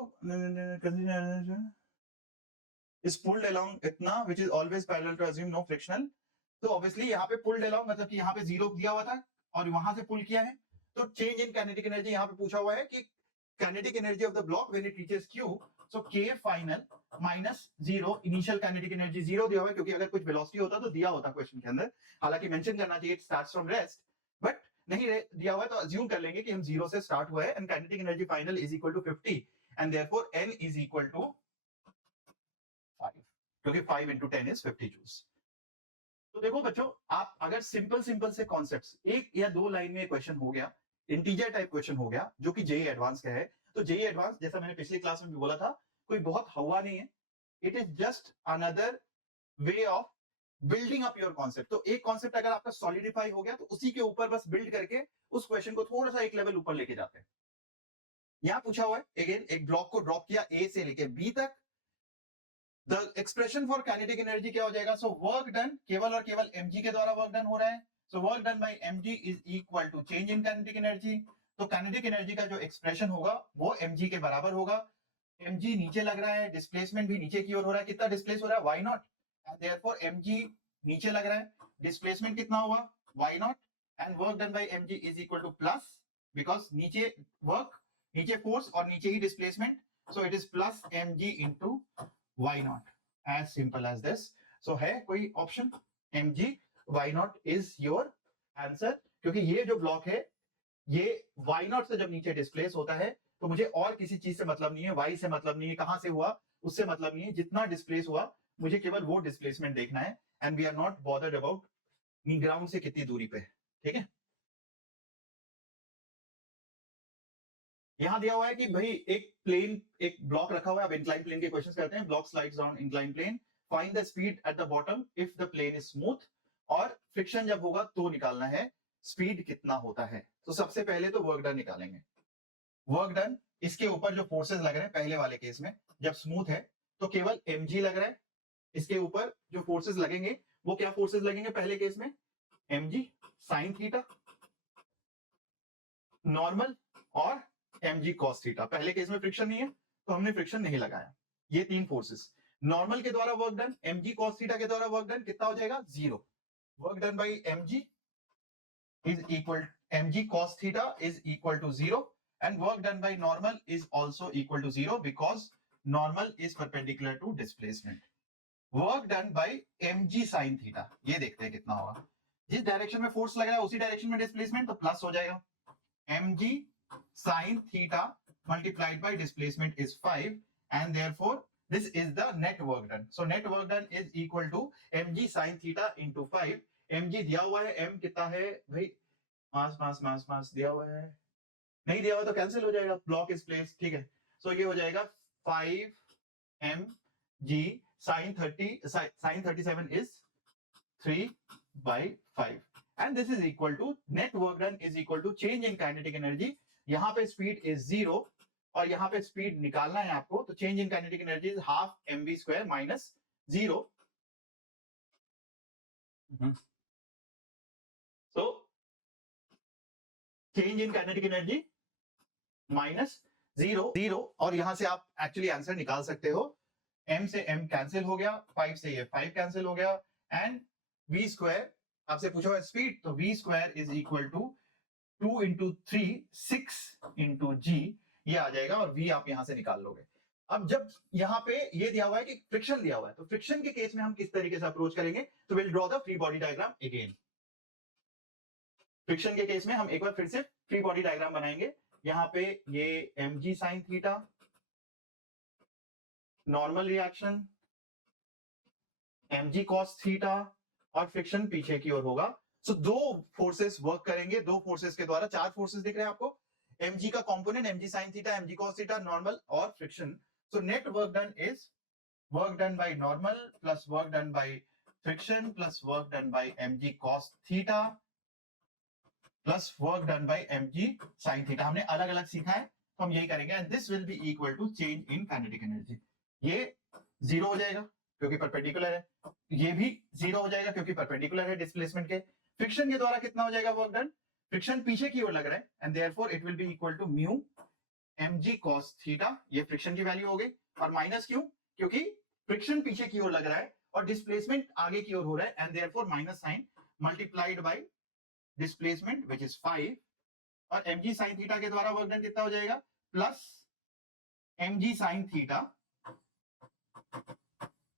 is pulled along इतना which is always parallel to assume no frictional। तो ऑब्वियसली यहाँ पे पुल्ड along मतलब कि यहाँ पे 0 दिया हुआ था और वहां से पुल किया है, तो चेंज इन काइनेटिक एनर्जी यहाँ पे पूछा हुआ है कि kinetic energy of the block when it reaches q, so k final minus 0, initial kinetic energy 0 दिया हुआ है, क्योंकि अगर कुछ वेलोसिटी होता तो दिया होता क्वेश्चन के अंदर, हालांकि मेंशन करना चाहिए it starts from rest, but नहीं दिया हुआ है तो अज्यूम कर लेंगे कि हम 0 से स्टार्ट हुआ है, and kinetic energy final is equal to 50, and therefore n is equal to 5, क्योंकि 5 into 10 is 50 जूल्स। तो देखो बच्चों, आप अगर सिंपल से कॉन्सेप्ट्स एक या दो लाइन में क्वेश्चन हो गया, इंटीजर टाइप क्वेश्चन हो गया जो कि जेई एडवांस का है, तो जेई एडवांस जैसा मैंने पिछली क्लास में भी बोला था कोई बहुत हवा नहीं है, it is just another way of building up your concept. तो एक कॉन्सेप्ट अगर आपका सॉलिडिफाई हो गया तो उसी के ऊपर बस बिल्ड करके उस क्वेश्चन को थोड़ा सा एक लेवल ऊपर लेके जाते हैं। यहां पूछा हुआ है अगेन, एक ब्लॉक को ड्रॉप किया ए से लेके बी तक, the expression for kinetic energy क्या हो जाएगा, सो वर्क डन केवल और केवल mg के द्वारा वर्क डन हो रहा है, so work done by mg is equal to change in kinetic energy. तो काइनेटिक एनर्जी का जो एक्सप्रेशन होगा वो mg के बराबर होगा, mg नीचे लग रहा है, डिस्प्लेसमेंट भी नीचे की ओर हो रहा है, कितना डिस्प्लेस हो रहा है y naught, and therefore mg नीचे लग रहा है, डिस्प्लेसमेंट कितना हुआ y naught, and work done by mg is equal to plus, because नीचे वर्क, नीचे फोर्स और नीचे ही displacement, so it is plus mg into y naught, as simple as this. So है कोई option, mg y naught is your answer, क्योंकि ये जो ब्लॉक है ये y नॉट से जब नीचे डिस्प्लेस होता है तो मुझे और किसी चीज से मतलब नहीं है, y से मतलब नहीं है, कहां से हुआ उससे मतलब नहीं है, जितना डिस्प्लेस हुआ मुझे केवल वो डिस्प्लेसमेंट देखना है, and we are not bothered about ground से कितनी दूरी पे, ठीक है। यहां दिया हुआ है कि भाई एक प्लेन, एक ब्लॉक रखा हुआ है, अब इंक्लाइन प्लेन के क्वेश्चंस करते हैं, block slides on incline plane, find the speed at the bottom if the plane is smooth, और फ्रिक्शन जब होगा तो निकालना है स्पीड कितना होता है। तो सबसे पहले तो वर्क डन निकालेंगे, वर्क डन, इसके ऊपर जो फोर्सेस लग रहे हैं पहले वाले केस में जब स्मूथ है तो केवल mg लग रहा है, इसके ऊपर जो फोर्सेस लगेंगे वो क्या फोर्सेस लगेंगे पहले केस में, mg साइन थीटा नॉर्मल और mg cos थीटा। पहले केस में फ्रिक्शन नहीं है तो हमने फ्रिक्शन नहीं लगाया, ये तीन फोर्सेस, नॉर्मल के द्वारा work done, mg cos theta के द्वारा वर्क डन कितना हो जाएगा, 0। Work done by mg is equal, mg cos theta is equal to 0, and work done by normal is also equal to 0 because normal is perpendicular to displacement। work done by mg sin theta, ये देखते हैं कितना होगा, जिस डायरेक्शन में फोर्स लग रहा है उसी डायरेक्शन में डिस्प्लेसमेंट, तो प्लस हो जाएगा, mg sin theta multiplied by displacement is 5, and therefore this is the net work done। so net work done is equal to mg sin theta into 5। mg दिया हुआ है, m कितना है भाई, मास मास मास मास दिया हुआ है, नहीं दिया हुआ तो कैंसिल हो जाएगा, ब्लॉक इज प्लेस, ठीक है। सो ये हो जाएगा 5 mg sin 37 is 3/5, and this is equal to net work done is equal to change in kinetic energy। यहाँ पे स्पीड इज 0 और यहाँ पे स्पीड निकालना है आपको, तो change in kinetic energy is half mv square minus 0। so change in kinetic energy minus 0, और यहां से आप एक्चुअली आंसर निकाल सकते हो, m से m कैंसिल हो गया, 5 से ये 5 कैंसिल हो गया, एंड v स्क्वायर आपसे पूछा हुआ स्पीड, तो v square is equal to 2 into 3 6 into g, ये आ जाएगा और v आप यहां से निकाल लोगे। अब जब यहां पे ये दिया हुआ है कि फ्रिक्शन दिया हुआ है, तो फ्रिक्शन के केस में हम किस तरीके से अप्रोच करेंगे, तो will draw the free body diagram again. Friction के केस में हम एक बार फिर से फ्री बॉडी डायग्राम बनाएंगे। यहां पे ये mg sin theta, normal reaction, mg cos theta और फ्रिक्शन पीछे की ओर होगा। सो दो फोर्सेस वर्क करेंगे, दो फोर्सेस के द्वारा, चार फोर्सेस दिख रहे हैं आपको, mg का component mg sin theta, mg cos theta, normal और friction. So net work done is work done by normal plus work done by friction plus work done by mg cos theta plus work done by mg sin theta. हमने अलग अलग सीखा है, तो हम यही करेंगे, and this will be equal to change in kinetic energy. ये जीरो हो जाएगा क्योंकि परपेंडिकुलर है, ये भी जीरो हो जाएगा क्योंकि परपेंडिकुलर है डिस्प्लेसमेंट के। फ्रिक्शन के द्वारा कितना हो जाएगा वर्क डन, फ्रिक्शन पीछे की ओर लग रहा है, and therefore it will be equal to mu mg cos theta, ये फ्रिक्शन की वैल्यू हो गई, और माइनस क्यों, क्योंकि फ्रिक्शन पीछे की ओर लग रहा है और डिस्प्लेसमेंट आगे की ओर हो रहा है, and therefore minus sine multiplied by displacement which is 5, और mg sin थीटा के द्वारा वर्क डन कितना हो जाएगा, plus mg sin theta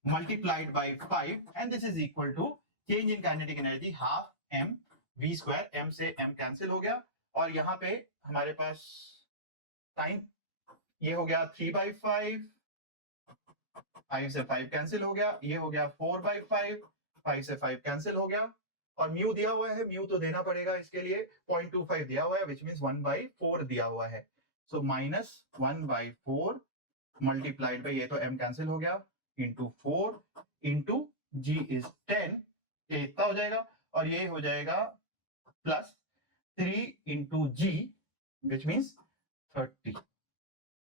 multiplied by 5, and this is equal to change in kinetic energy half m v square, m से m कैंसिल हो गया, और यहां पे हमारे पास टाइम ये हो गया 3/5, 5 से 5 कैंसिल हो गया, ये हो गया 4/5, 5 से 5 कैंसिल हो गया, और म्यू दिया हुआ है, म्यू तो देना पड़ेगा इसके लिए, 0.25 दिया हुआ है, विच मीन्स 1/4 दिया हुआ है, सो माइनस 1/4 मल्टीप्लाइड बाई, ये तो m कैंसिल हो गया, इंटू 4 इंटू जी इज 10, ये इतना हो जाएगा, और ये हो जाएगा plus 3 into g which means 30,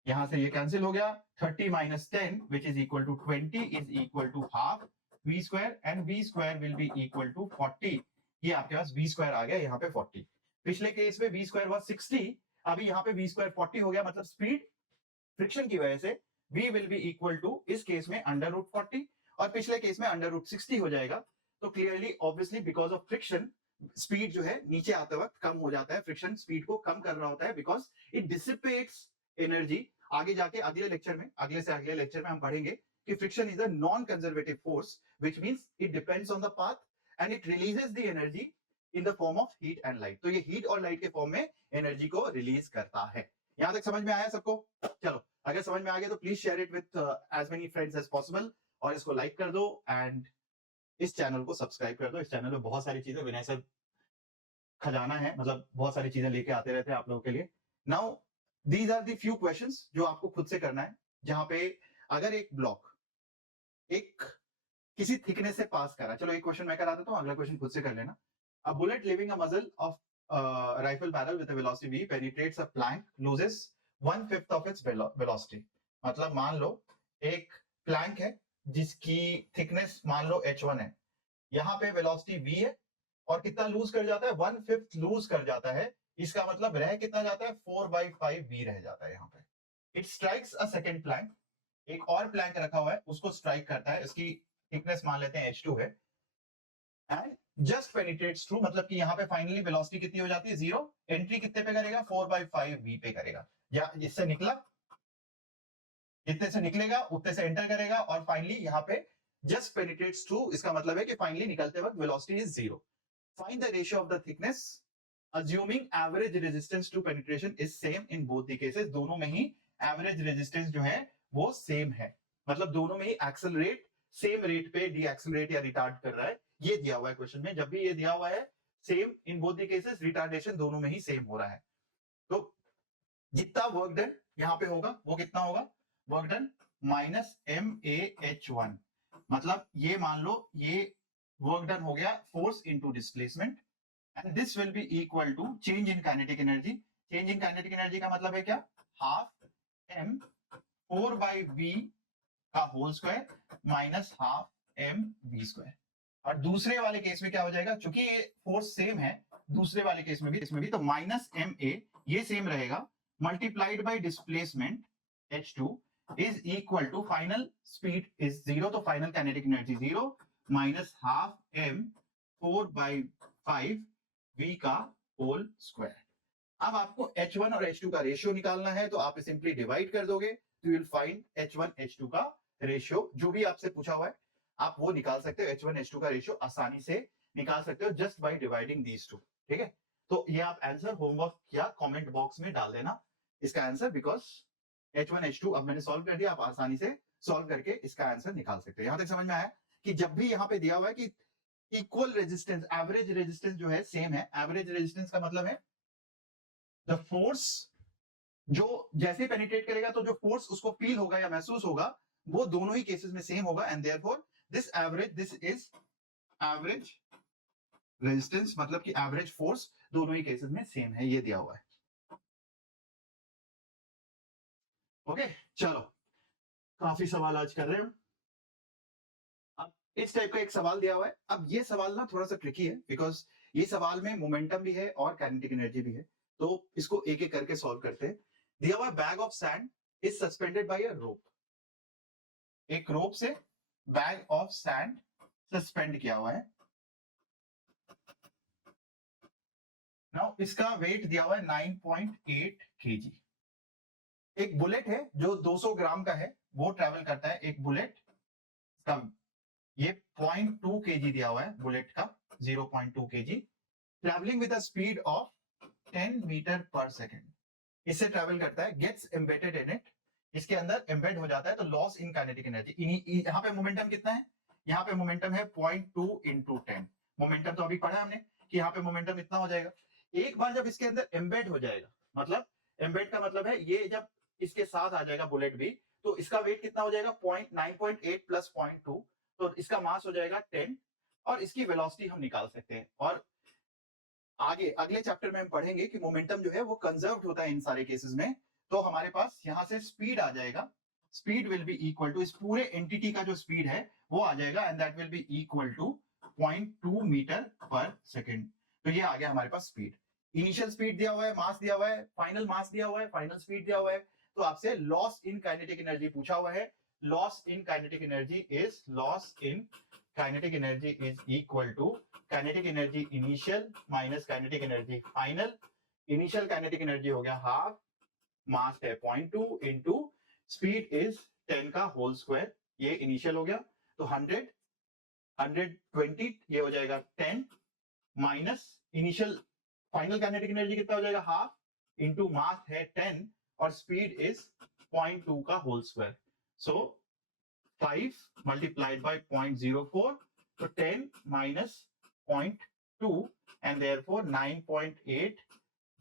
यहां से ये कैंसिल हो गया, 30 minus 10 which is equal to 20 is equal to half v square, and v square will be equal to 40, ये आपके पास v स्क्वायर आ गया यहाँ पे 40। पिछले केस में v स्क्वायर वाज 60, अभी यहाँ पे v स्क्वायर 40 हो गया, मतलब स्पीड फ्रिक्शन की वजह से v will be equal to इस केस में अंडर रूट 40, और पिछले केस में अंडर रूट 60 हो जाएगा। तो clearly obviously because of friction speed जो है नीचे आते वक्त कम हो जाता है, फ्रिक्शन स्पीड को कम कर रहा होता है, बिकॉज इट डिसिपेट्स एनर्जी। आगे जाके अगले लेक्चर में, अगले से अगले लेक्चर में हम पढ़ेंगे कि friction is a non conservative force, which means it depends on the path and it releases the energy in the form of heat and light. तो ये हीट और लाइट के फॉर्म में एनर्जी को रिलीज करता है। यहां तक समझ में आया सबको? चलो, अगर समझ में आ गया तो please share it with as many friends as possible, और इसको लाइक कर दो एंड इस चैनल को सब्सक्राइब कर दो। इस चैनल में बहुत सारी चीजें, विनय सर खजाना है, मतलब बहुत सारी चीजें लेके आते रहते हैं आप लोगों के लिए। Now these are the few questions जो आपको खुद से करना है, जहां पे अगर एक ब्लॉक एक किसी थिकनेस से पास करा, चलो एक क्वेश्चन मैं करा देता हूं, अगला क्वेश्चन खुद से कर लेना। A bullet leaving a muzzle of rifle barrel with a velocity v penetrates a plank, loses 1/5 of its velocity. मतलब मान लो एक प्लैंक है जिसकी थिकनेस मान लो h1 है, यहाँ पे वेलोसिटी v है, और कितना लूज कर जाता है, 1/5 लूज कर जाता है। इसका मतलब रह कितना जाता है, 4/5 v रह जाता है यहाँ पे। It strikes a second plank, एक और प्लैंक रखा हुआ है उसको स्ट्राइक करता है, इसकी थिकनेस मान लेते हैं h2 है, एंड जस्ट पेनिट्रेट्स थ्रू, मतलब कि यहाँ पे फाइनली वेलोसिटी कितनी हो जाती है, 0। एंट्री कितने पे करेगा, 4/5 v पे करेगा, या इससे निकला, जितने से निकलेगा उतने से एंटर करेगा, और फाइनली यहाँ पे जस्ट पेनिट्रेट्स थ्रू, इसका मतलब है कि फाइनली निकलते वक्त velocity is 0। Find the ratio of the thickness assuming average resistance to penetration is same in both the cases। दोनों में ही एवरेज रेजिस्टेंस जो है वो सेम है, मतलब दोनों में ही एक्सेलरेट सेम रेट पे डी एक्सेलरेट या रिटार्ड कर रहा है, ये दिया हुआ है क्वेश्चन में। जब भी ये दिया हुआ है same in both the cases, retardation दोनों में ही सेम हो रहा है। तो जितना वर्क डन यहाँ पे होगा वो कितना होगा, वर्क डन माइनस MAH1, मतलब ये मान लो ये वर्क डन हो गया force into displacement, and this will be equal to change in kinetic energy। change in kinetic energy का मतलब है क्या, half m 4/v का whole square minus half m v square. और दूसरे वाले केस में क्या हो जाएगा, चूंकि ये फोर्स सेम है, दूसरे वाले केस में भी, इसमें भी, तो माइनस ma ये सेम रहेगा, multiplied by displacement h2 is equal to final speed is 0, तो final kinetic energy 0 minus half m 4/5 v का होल स्क्वायर। अब आपको H1 और H2 का रेशियो निकालना है, तो आप सिंपली डिवाइड कर दोगे, तो you will find H1 H2 का रेशियो। जो भी आपसे पूछा हुआ है आप वो निकाल सकते हो, H1 H2 का रेशियो आसानी से निकाल सकते हो just by dividing these two. ठीक है, तो ये आप आंसर होमवर्क या कमेंट बॉक्स में डाल देना इसका आंसर, बिकॉज H1 H2 अब मैंने सॉल्व कर दिया, आप आसानी से सॉल्व करके इसका आंसर निकाल सकते हो। यहां तक समझ में आया कि जब भी यहाँ पे दिया हुआ है कि इक्वल रेजिस्टेंस, एवरेज रेजिस्टेंस जो है सेम है। एवरेज रेजिस्टेंस का मतलब है द फोर्स जो जैसे पेनिट्रेट करेगा तो जो फोर्स उसको फील होगा या महसूस होगा वो दोनों ही केसेस में सेम होगा, and therefore this is average resistance, मतलब कि एवरेज फोर्स दोनों ही केसेस में सेम है, ये दिया हुआ है। ओके, चलो काफी सवाल आज कर रहे हैं। अब इस टाइप का एक सवाल दिया हुआ है। अब ये सवाल ना थोड़ा सा ट्रिकी है, बिकॉज ये सवाल में मोमेंटम भी है और काइनेटिक एनर्जी भी है, तो इसको एक एक करके सॉल्व करते हैं। दिया हुआ bag of sand is suspended by a rope. एक रोप से बैग ऑफ सैंड सस्पेंड किया हुआ है। नाउ इसका वेट दिया हुआ है 9.8 kg। एक बुलेट है जो 200 ग्राम का है, वो ट्रेवल करता है एक बुलेट का, ये 0.2 kg दिया हुआ है बुलेट का, 0.2 kg, travelling with a speed of 10 metre per second. इससे ट्रेवल करता है, गेट्स एम्बेडेड इन इट, इसके अंदर एम्बेड हो जाता है, तो लॉस इन काइनेटिक एनर्जी। यहाँ पे मोमेंटम कितना है, यहाँ पे मोमेंटम है 0.2 इंटू 10। मोमेंटम तो अभी पढ़ा हमने कि यहाँ पे मोमेंटम इतना हो जाएगा। एक बार जब इसके अंदर एम्बेड हो जाएगा, मतलब एम्बेड का मतलब है ये जब इसके साथ आ जाएगा बुलेट भी, तो इसका वेट कितना हो जाएगा 9.8 प्लस 0.2, तो इसका मास हो जाएगा 10, और इसकी वेलोसिटी हम निकाल सकते हैं। और आगे अगले चैप्टर में हम पढ़ेंगे कि मोमेंटम जो है वो कंजर्व्ड होता है इन सारे केसेस में। तो हमारे पास यहां से स्पीड आ जाएगा, speed will be equal to, इस पूरे एंटिटी का जो स्पीड है वो आ जाएगा, and that will be equal to 0.2 metre per second. तो ये आ गया हमारे पास स्पीड। इनिशियल स्पीड दिया हुआ है, मास दिया हुआ है, फाइनल मास दिया हुआ है, फाइनल स्पीड दिया हुआ है। तो आपसे लॉस इन काइनेटिक एनर्जी पूछा हुआ है। Loss in kinetic energy is, loss in kinetic energy is equal to kinetic energy initial minus kinetic energy final. Initial kinetic energy हो गया हाफ, मास है 0.2 इंटू स्पीड इज 10 का होल स्क्वायर, ये इनिशियल हो गया, तो 100 120, ये हो जाएगा 10 minus initial, final kinetic energy कितना हो जाएगा हाफ इंटू मास है 10 और स्पीड इज 0.2 का whole square, so 5 multiplied by 0.04, so 10 minus 0.2 and therefore 9.8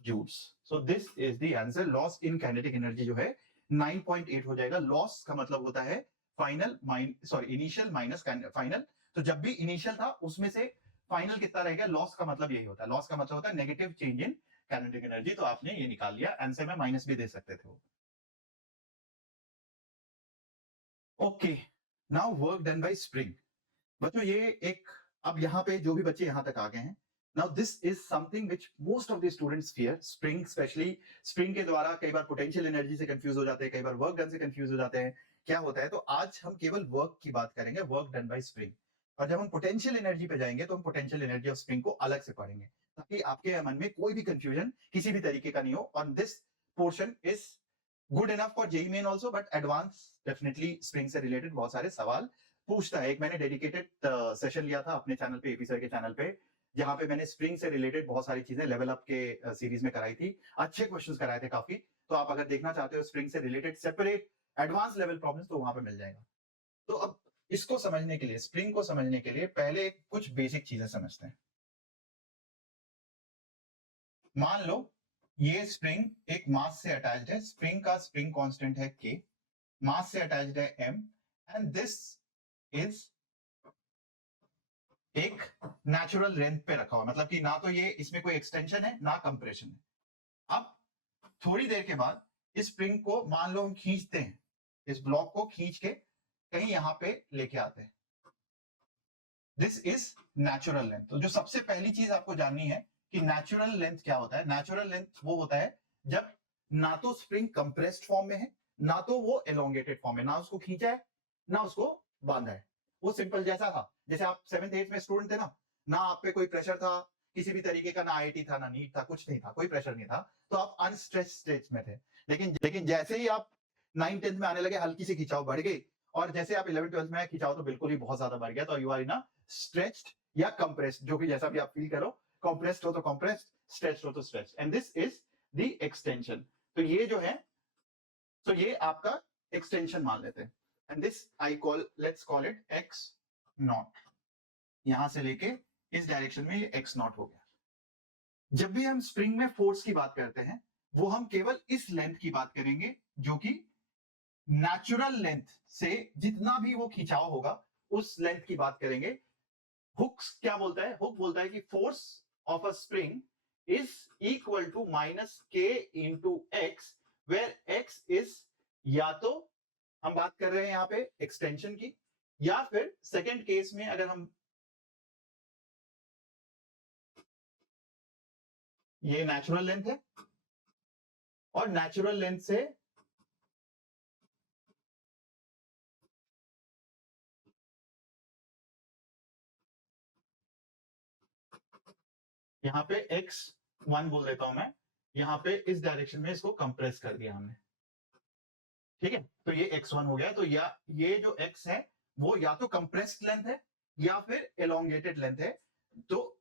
joules. So this is the answer. Loss in kinetic energy जो है 9.8 हो जाएगा। लॉस का मतलब होता है फाइनल इनिशियल माइनस फाइनल। तो जब भी इनिशियल था उसमें से फाइनल कितना रहेगा, लॉस का मतलब यही होता है। लॉस का मतलब होता है negative change in kinetic energy. तो आपने ये निकाल लिया, आंसर में माइनस भी दे सकते थे। Okay, now work done by spring. बच्चों ये एक, अब यहाँ पे जो भी बच्चे यहाँ तक आ गए हैं, now this is something which most of the students fear. Spring, specially spring के द्वारा कई बार पोटेंशियल एनर्जी से कंफ्यूज हो जाते हैं, कई बार वर्क डन से कंफ्यूज हो जाते हैं। क्या होता है, तो आज हम केवल वर्क की बात करेंगे, वर्क डन बाय स्प्रिंग। और जब हम पोटेंशियल एनर्जी पे जाएंगे तो हम पोटेंशियल एनर्जी ऑफ स्प्रिंग को अलग से पढ़ेंगे, ताकि आपके मन में कोई भी कंफ्यूजन किसी भी तरीके का नहीं हो। और this portion is good enough for JEE main also, but advance definitely spring से रिलेटेड बहुत सारे सवाल पूछता है। एक मैंने डेडिकेटेड सेशन लिया था अपने चैनल पे, एपी सर के चैनल पे, जहां पे मैंने स्प्रिंग से रिलेटेड बहुत सारी चीजें लेवल अप के सीरीज में कराई थी। अच्छे क्वेश्चंस कराए थे काफी, तो आप अगर देखना चाहते हो स्प्रिंग से related separate advance level problems, तो वहां पे मिल जाएगा। तो अब इसको समझने के लिए, स्प्रिंग को समझने के लिए पहले कुछ बेसिक चीजें समझते हैं। मान लो ये स्प्रिंग एक मास से अटैच्ड है, स्प्रिंग का स्प्रिंग कांस्टेंट है K, मास से अटैच्ड है M, एंड दिस इज एक नेचुरल लेंथ पे रखा हुआ, मतलब कि ना तो ये इसमें कोई एक्सटेंशन है ना कंप्रेशन है। अब थोड़ी देर के बाद इस स्प्रिंग को मान लो हम खींचते हैं, इस ब्लॉक को खींच के कहीं यहां पे लेके आते हैं, दिस इज नेचुरल लेंथ। तो जो सबसे पहली चीज आपको जाननी है कि नेचुरल लेंथ क्या होता है। नेचुरल लेंथ वो होता है जब ना तो स्प्रिंग कंप्रेस्ड फॉर्म में है, ना तो वो एलोंगेटेड फॉर्म में, ना उसको खींचा है ना उसको बांधा है। वो सिंपल जैसा था, जैसे आप 7th 8th में स्टूडेंट थे ना, ना आप पे कोई प्रेशर था किसी भी तरीके का, ना आईआईटी था, ना नीट था, कुछ नहीं था, कोई प्रेशर नहीं था, तो आप अनस्ट्रेच स्टेज में थे। लेकिन जैसे ही आप 9th-10th में आने लगे, हल्की सी खिंचाव बढ़ गई, और जैसे आप 11th-12th में आए, खिंचाव तो बिल्कुल ही बहुत ज्यादा बढ़ गया, तो you are in a stretched या कंप्रेस्ड, जो भी जैसा भी आप फील करो, कंप्रेस्ड हो तो कंप्रेस्ड, स्ट्रेच्ड हो तो stretched, and this is the extension. तो ये जो है, तो ये आपका एक्सटेंशन मान लेते हैं, and this I call, let's call it x not. यहां से लेके इस डायरेक्शन में ये एक्स नॉट हो गया। जब भी हम स्प्रिंग में फोर्स की बात करते हैं, वो हम केवल इस लेंथ की बात करेंगे, जो कि नेचुरल लेंथ से जितना भी वो खिंचाव होगा उस लेंथ की बात करेंगे। हुक्स क्या बोलता है? हुक बोलता है कि force of a spring is equal to minus के into x, where x is, या तो हम बात कर रहे हैं यहां पे एक्सटेंशन की, या फिर सेकेंड केस में अगर हम, ये नेचुरल लेंथ है, और नेचुरल लेंथ से यहां पे x1 बोल देता हूं मैं, यहां पे इस डायरेक्शन में इसको कंप्रेस कर दिया हमने, ठीक है, तो ये x1 हो गया। तो या ये जो x है वो या तो कंप्रेस्ड लेंथ है या फिर एलोंगेटेड लेंथ है। तो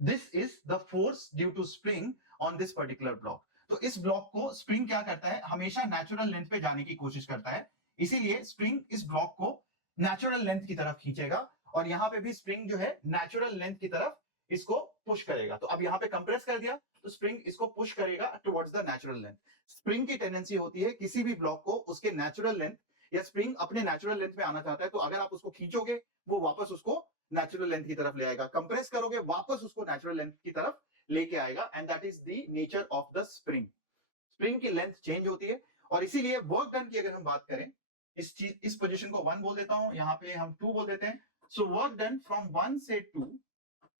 this is the force due to spring on this particular block. तो इस ब्लॉक को स्प्रिंग क्या करता है, हमेशा नेचुरल लेंथ पे जाने की कोशिश करता है, इसीलिए स्प्रिंग इस ब्लॉक को नेचुरल लेंथ की तरफ खींचेगा, और यहां पे भी स्प्रिंग जो है नेचुरल लेंथ की तरफ इसको पुश करेगा। तो अब यहां पे कंप्रेस कर दिया, तो स्प्रिंग इसको पुश करेगा towards the natural length. Spring की टेंडेंसी होती है किसी भी ब्लॉक को उसके नेचुरल लेंथ, या स्प्रिंग अपने नेचुरल लेंथ पे आना चाहता है, तो अगर आप उसको खींचोगे वो वापस उसको नेचुरल लेंथ की तरफ ले आएगा, कंप्रेस करोगे वापस उसको नेचुरल लेंथ की तरफ लेके आएगा, and that is the nature of the spring. Spring की लेंथ चेंज होती है, और इसीलिए वर्क डन की अगर हम बात करें, इस पोजीशन को 1 बोल देता हूं, यहां पे हम 2 बोल देते हैं। सो वर्क डन फ्रॉम 1 से 2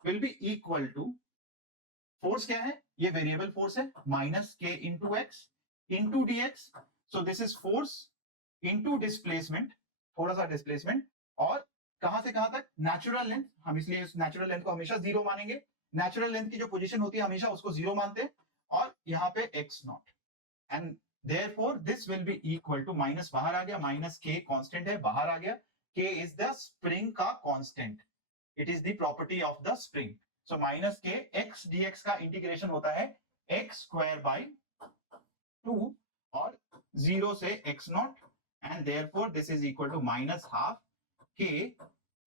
will be equal to, force क्या है, ये वेरिएबल फोर्स है, माइनस के into x into dx. So this is force into displacement, थोड़ा सा डिस्प्लेसमेंट, और कहां से कहां तक, नेचुरल लेंथ, हम इसलिए इस नेचुरल लेंथ को हमेशा जीरो मानेंगे, नेचुरल लेंथ की जो पोजीशन होती है हमेशा उसको जीरो मानते हैं, और यहां पे x naught, and therefore this will be equal to, minus बाहर आ गया, माइनस के कांस्टेंट है, बाहर आ गया, के इज द स्प्रिंग का constant, it is the property of the spring. So minus k x dx का इंटीग्रेशन होता है एक्स स्क्वायर बाई 2 और 0 से x naught, and therefore this is equal to minus half k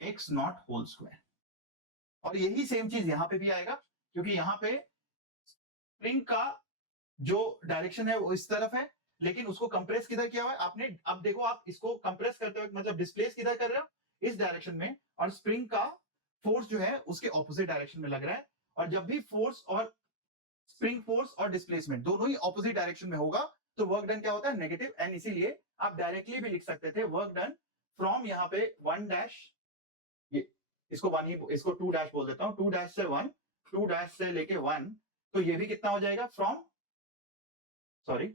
x naught whole square. और यही सेम चीज यहां पे भी आएगा, क्योंकि यहां पे स्प्रिंग का जो डायरेक्शन है वो इस तरफ है, लेकिन उसको कंप्रेस किधर किया हुआ है आपने, अब देखो आप इसको कंप्रेस करते हुए मतलब डिस्प्लेस किधर कर रहे हो, इस डायरेक्शन में, और स्प्रिंग का फोर्स जो है उसके ऑपोजिट डायरेक्शन में लग रहा है। और जब भी फोर्स और स्प्रिंग फोर्स और डिस्प्लेसमेंट दोनों ही ऑपोजिट डायरेक्शन में होगा, तो वर्क डन क्या होता है, नेगेटिव, एंड इसीलिए आप डायरेक्टली भी लिख सकते थे वर्क डन फ्रॉम यहाँ पे 1 डैश, ये इसको 1 ही, इसको 2 डैश बोल देता हूं, 2 डैश से 1, 2 डैश से लेके 1, तो ये भी कितना हो जाएगा, from, sorry,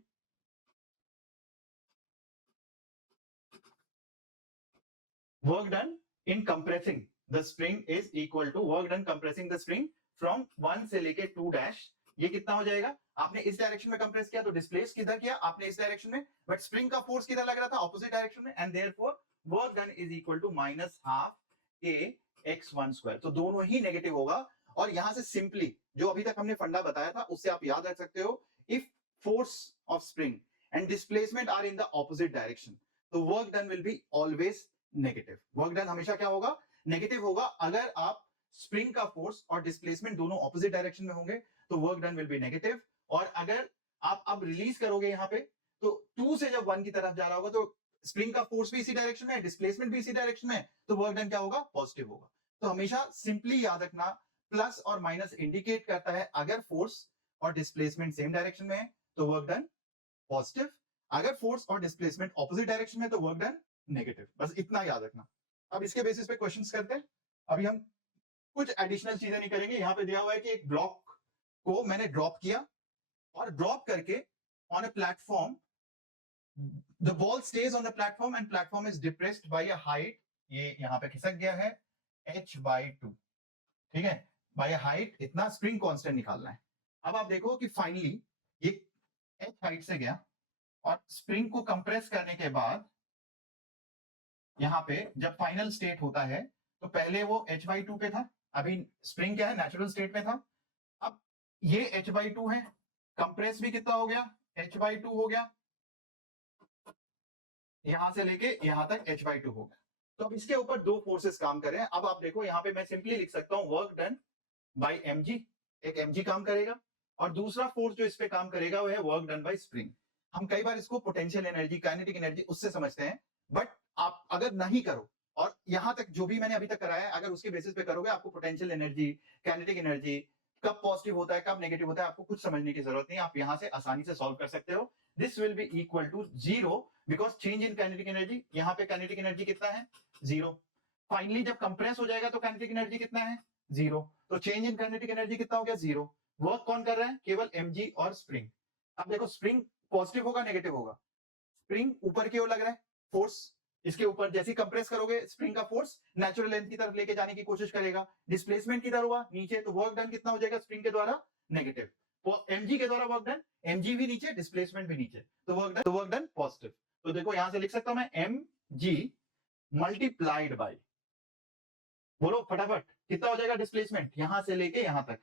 work done in compressing the spring is equal to work done compressing the spring from 1 से लेके 2 डैश, ये कितना हो जाएगा, आपने इस डायरेक्शन में कंप्रेस किया तो डिस्प्लेस किधर किया आपने, इस डायरेक्शन में, बट स्प्रिंग का फोर्स किधर लग रहा था, ऑपोजिट डायरेक्शन में, and therefore work done is equal to minus half k x1 square. तो दोनों ही नेगेटिव होगा, और यहां से सिंपली जो अभी तक हमने फंडा बताया था उससे आप याद रख सकते हो, if force of spring and displacement are in the opposite direction, तो work done will be always negative. Work done हमेशा क्या होगा, नेगेटिव होगा। अगर आप स्प्रिंग का फोर्स और डिस्प्लेसमेंट दोनों ऑपोजिट डायरेक्शन में होंगे तो work done will B negative, और अगर आप अब रिलीज करोगे यहां पे, तो 2 से जब 1 की तरफ जा रहा होगा तो स्प्रिंग का फोर्स भी इसी डायरेक्शन में है, डिस्प्लेसमेंट भी इसी डायरेक्शन में है, तो वर्क डन क्या होगा, पॉजिटिव होगा। तो हमेशा सिंपली याद रखना, प्लस और माइनस इंडिकेट करता है अगर फोर्स और डिस्प्लेसमेंट सेम डायरेक्शन में है तो वर्क डन पॉजिटिव, अगर फोर्स और डिस्प्लेसमेंट ऑपोजिट डायरेक्शन में तो वर्क डन नेगेटिव। बस इतना याद रखना। अब इसके बेसिस पे क्वेश्चंस करते हैं। अभी हम कुछ एडिशनल चीजें नहीं करेंगे। यहां पे दिया हुआ है कि एक ब्लॉक को मैंने ड्रॉप किया, और ड्रॉप करके on a platform, the ball stage on the platform and platform is depressed by a height, ये यहां पे खिसक गया है h/2, ठीक है, बाय हाइट इतना स्प्रिंग कांस्टेंट निकालना है। अब आप देखो कि फाइनली ये h हाइट से गया और स्प्रिंग को कंप्रेस करने के बाद यहाँ पे जब फाइनल स्टेट होता है तो पहले वो h/2 पे था, अभी स्प्रिंग क्या है, नेचुरल स्टेट में था। अब ये h/2 है, कंप्रेस भी कितना हो गया, h/2 हो गया, यहां से लेके यहां तक h/2 हो गया। तो अब इसके ऊपर दो फोर्सेस काम कर रहे हैं। अब आप देखो यहाँ पे मैं सिंपली लिख सकता हूं वर्क डन बाय mg, एक mg काम करेगा, और दूसरा फोर्स जो इस पे काम करेगा वो है वर्क डन बाय स्प्रिंग। हम कई बार इसको पोटेंशियल एनर्जी, काइनेटिक एनर्जी उससे समझते हैं, बट आप अगर नहीं करो और यहां तक जो भी मैंने अभी तक कराया है अगर उसके बेसिस पे करोगे, आपको पोटेंशियल एनर्जी, काइनेटिक एनर्जी कब पॉजिटिव होता है कब नेगेटिव होता है आपको कुछ समझने की जरूरत नहीं, आप यहां से आसानी से सॉल्व कर सकते हो। This will be equal to 0 because change in kinetic energy, यहाँ पे काइनेटिक एनर्जी कितना है, 0। फाइनली जब कंप्रेस हो जाएगा तो काइनेटिक एनर्जी कितना है, 0। तो चेंज इन काइनेटिक एनर्जी कितना हो गया, 0। वर्क कौन कर रहा है, केवल mg और स्प्रिंग। अब देखो स्प्रिंग पॉजिटिव होगा नेगेटिव होगा, स्प्रिंग ऊपर की ओर लग रहा है फोर्स, इसके ऊपर जैसे कंप्रेस करोगे स्प्रिंग का फोर्स नेचुरल लेंथ की तरफ लेके जाने की कोशिश करेगा। डिस्प्लेसमेंट किधर हुआ, नीचे, तो वर्क डन कितना हो जाएगा स्प्रिंग के द्वारा, नेगेटिव। mg के द्वारा वर्क डन, mg भी नीचे, डिस्प्लेसमेंट भी नीचे, तो वर्क डन पॉजिटिव। तो देखो यहां से लिख सकता हूं मैं mg मल्टीप्लाइड बाय, बोलो फटाफट कितना हो जाएगा डिस्प्लेसमेंट यहां से लेके यहां तक,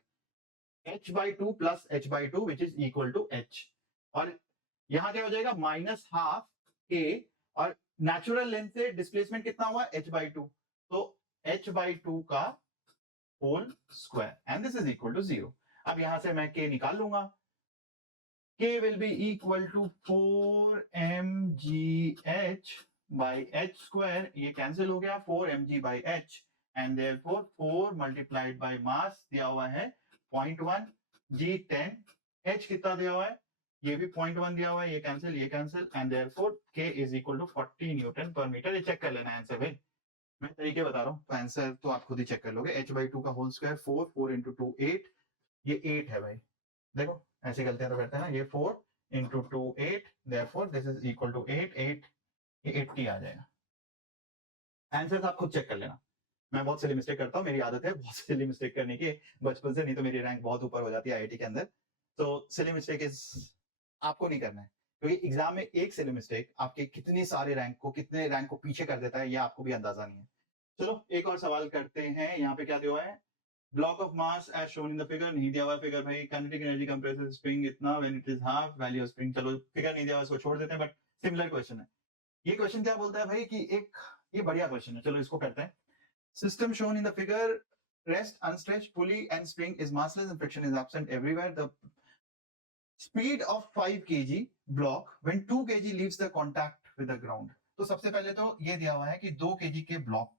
h/2 plus h/2 which is equal to h, और यहां क्या हो जाएगा माइनस हाफ k, और नेचुरल लेंथ से डिस्प्लेसमेंट कितना हुआ h/2, तो h/2 का whole square and this is equal to 0। अब यहां से मैं k निकाल लूंगा, k will be equal to 4mgh by h square, ये कैंसिल हो गया, 4mg by h, and therefore 4 multiplied by mass दिया हुआ है 0.1, g 10, h कितना दिया हुआ है, ये भी 0.1 दिया हुआ है, ये cancel and therefore k is equal to 40 Newton पर मीटर। ये चेक कर लेना आंसर भाई, मैं तरीके बता रहा हूँ, तो आंसर तो आप खुद ही चेक कर लोगे। h/2 का होल स्क्वायर 4 into 2 8, ये 8 है भाई, देखो ऐसी गलतियां तो करते हैं ना, ये 4 into 2 8, therefore this is equal to 8 8, ये 80 आ जाएगा। आंसर आप खुद चेक कर लेना, मैं बहुत सिली मिस्टेक करता हूँ, मेरी आदत है बहुत सिली मिस्टेक करने की बचपन से, नहीं तो मेरी रैंक बहुत ऊपर हो जाती है आईआईटी के अंदर। तो सिली मिस्टेक इज आपको नहीं करना है, क्योंकि एग्जाम में एक सिली मिस्टेक आपके कितने सारे रैंक को, कितने रैंक को पीछे कर देता है, ये आपको भी अंदाजा नहीं है। चलो एक और सवाल करते हैं, यहाँ पे क्या दिया हुआ है, block of mass as shown in the figure, नहीं दिया हुआ फिगर भाई, काइनेटिक एनर्जी कंप्रेसिव स्प्रिंग इतना when it is half, value of spring, चलो फिगर नहीं दिया हुआ इसको छोड़ देते हैं, बट सिमिलर क्वेश्चन है। ये क्वेश्चन क्या बोलता है भाई कि एक, ये बढ़िया क्वेश्चन है, चलो इसको करते हैं। System shown in the figure, rest unstretched pulley and spring is massless and friction is absent everywhere, the speed of 5 kg block when 2 kg leaves the contact with the ground। तो सबसे पहले तो ये दिया हुआ है कि 2 kg के ब्लॉक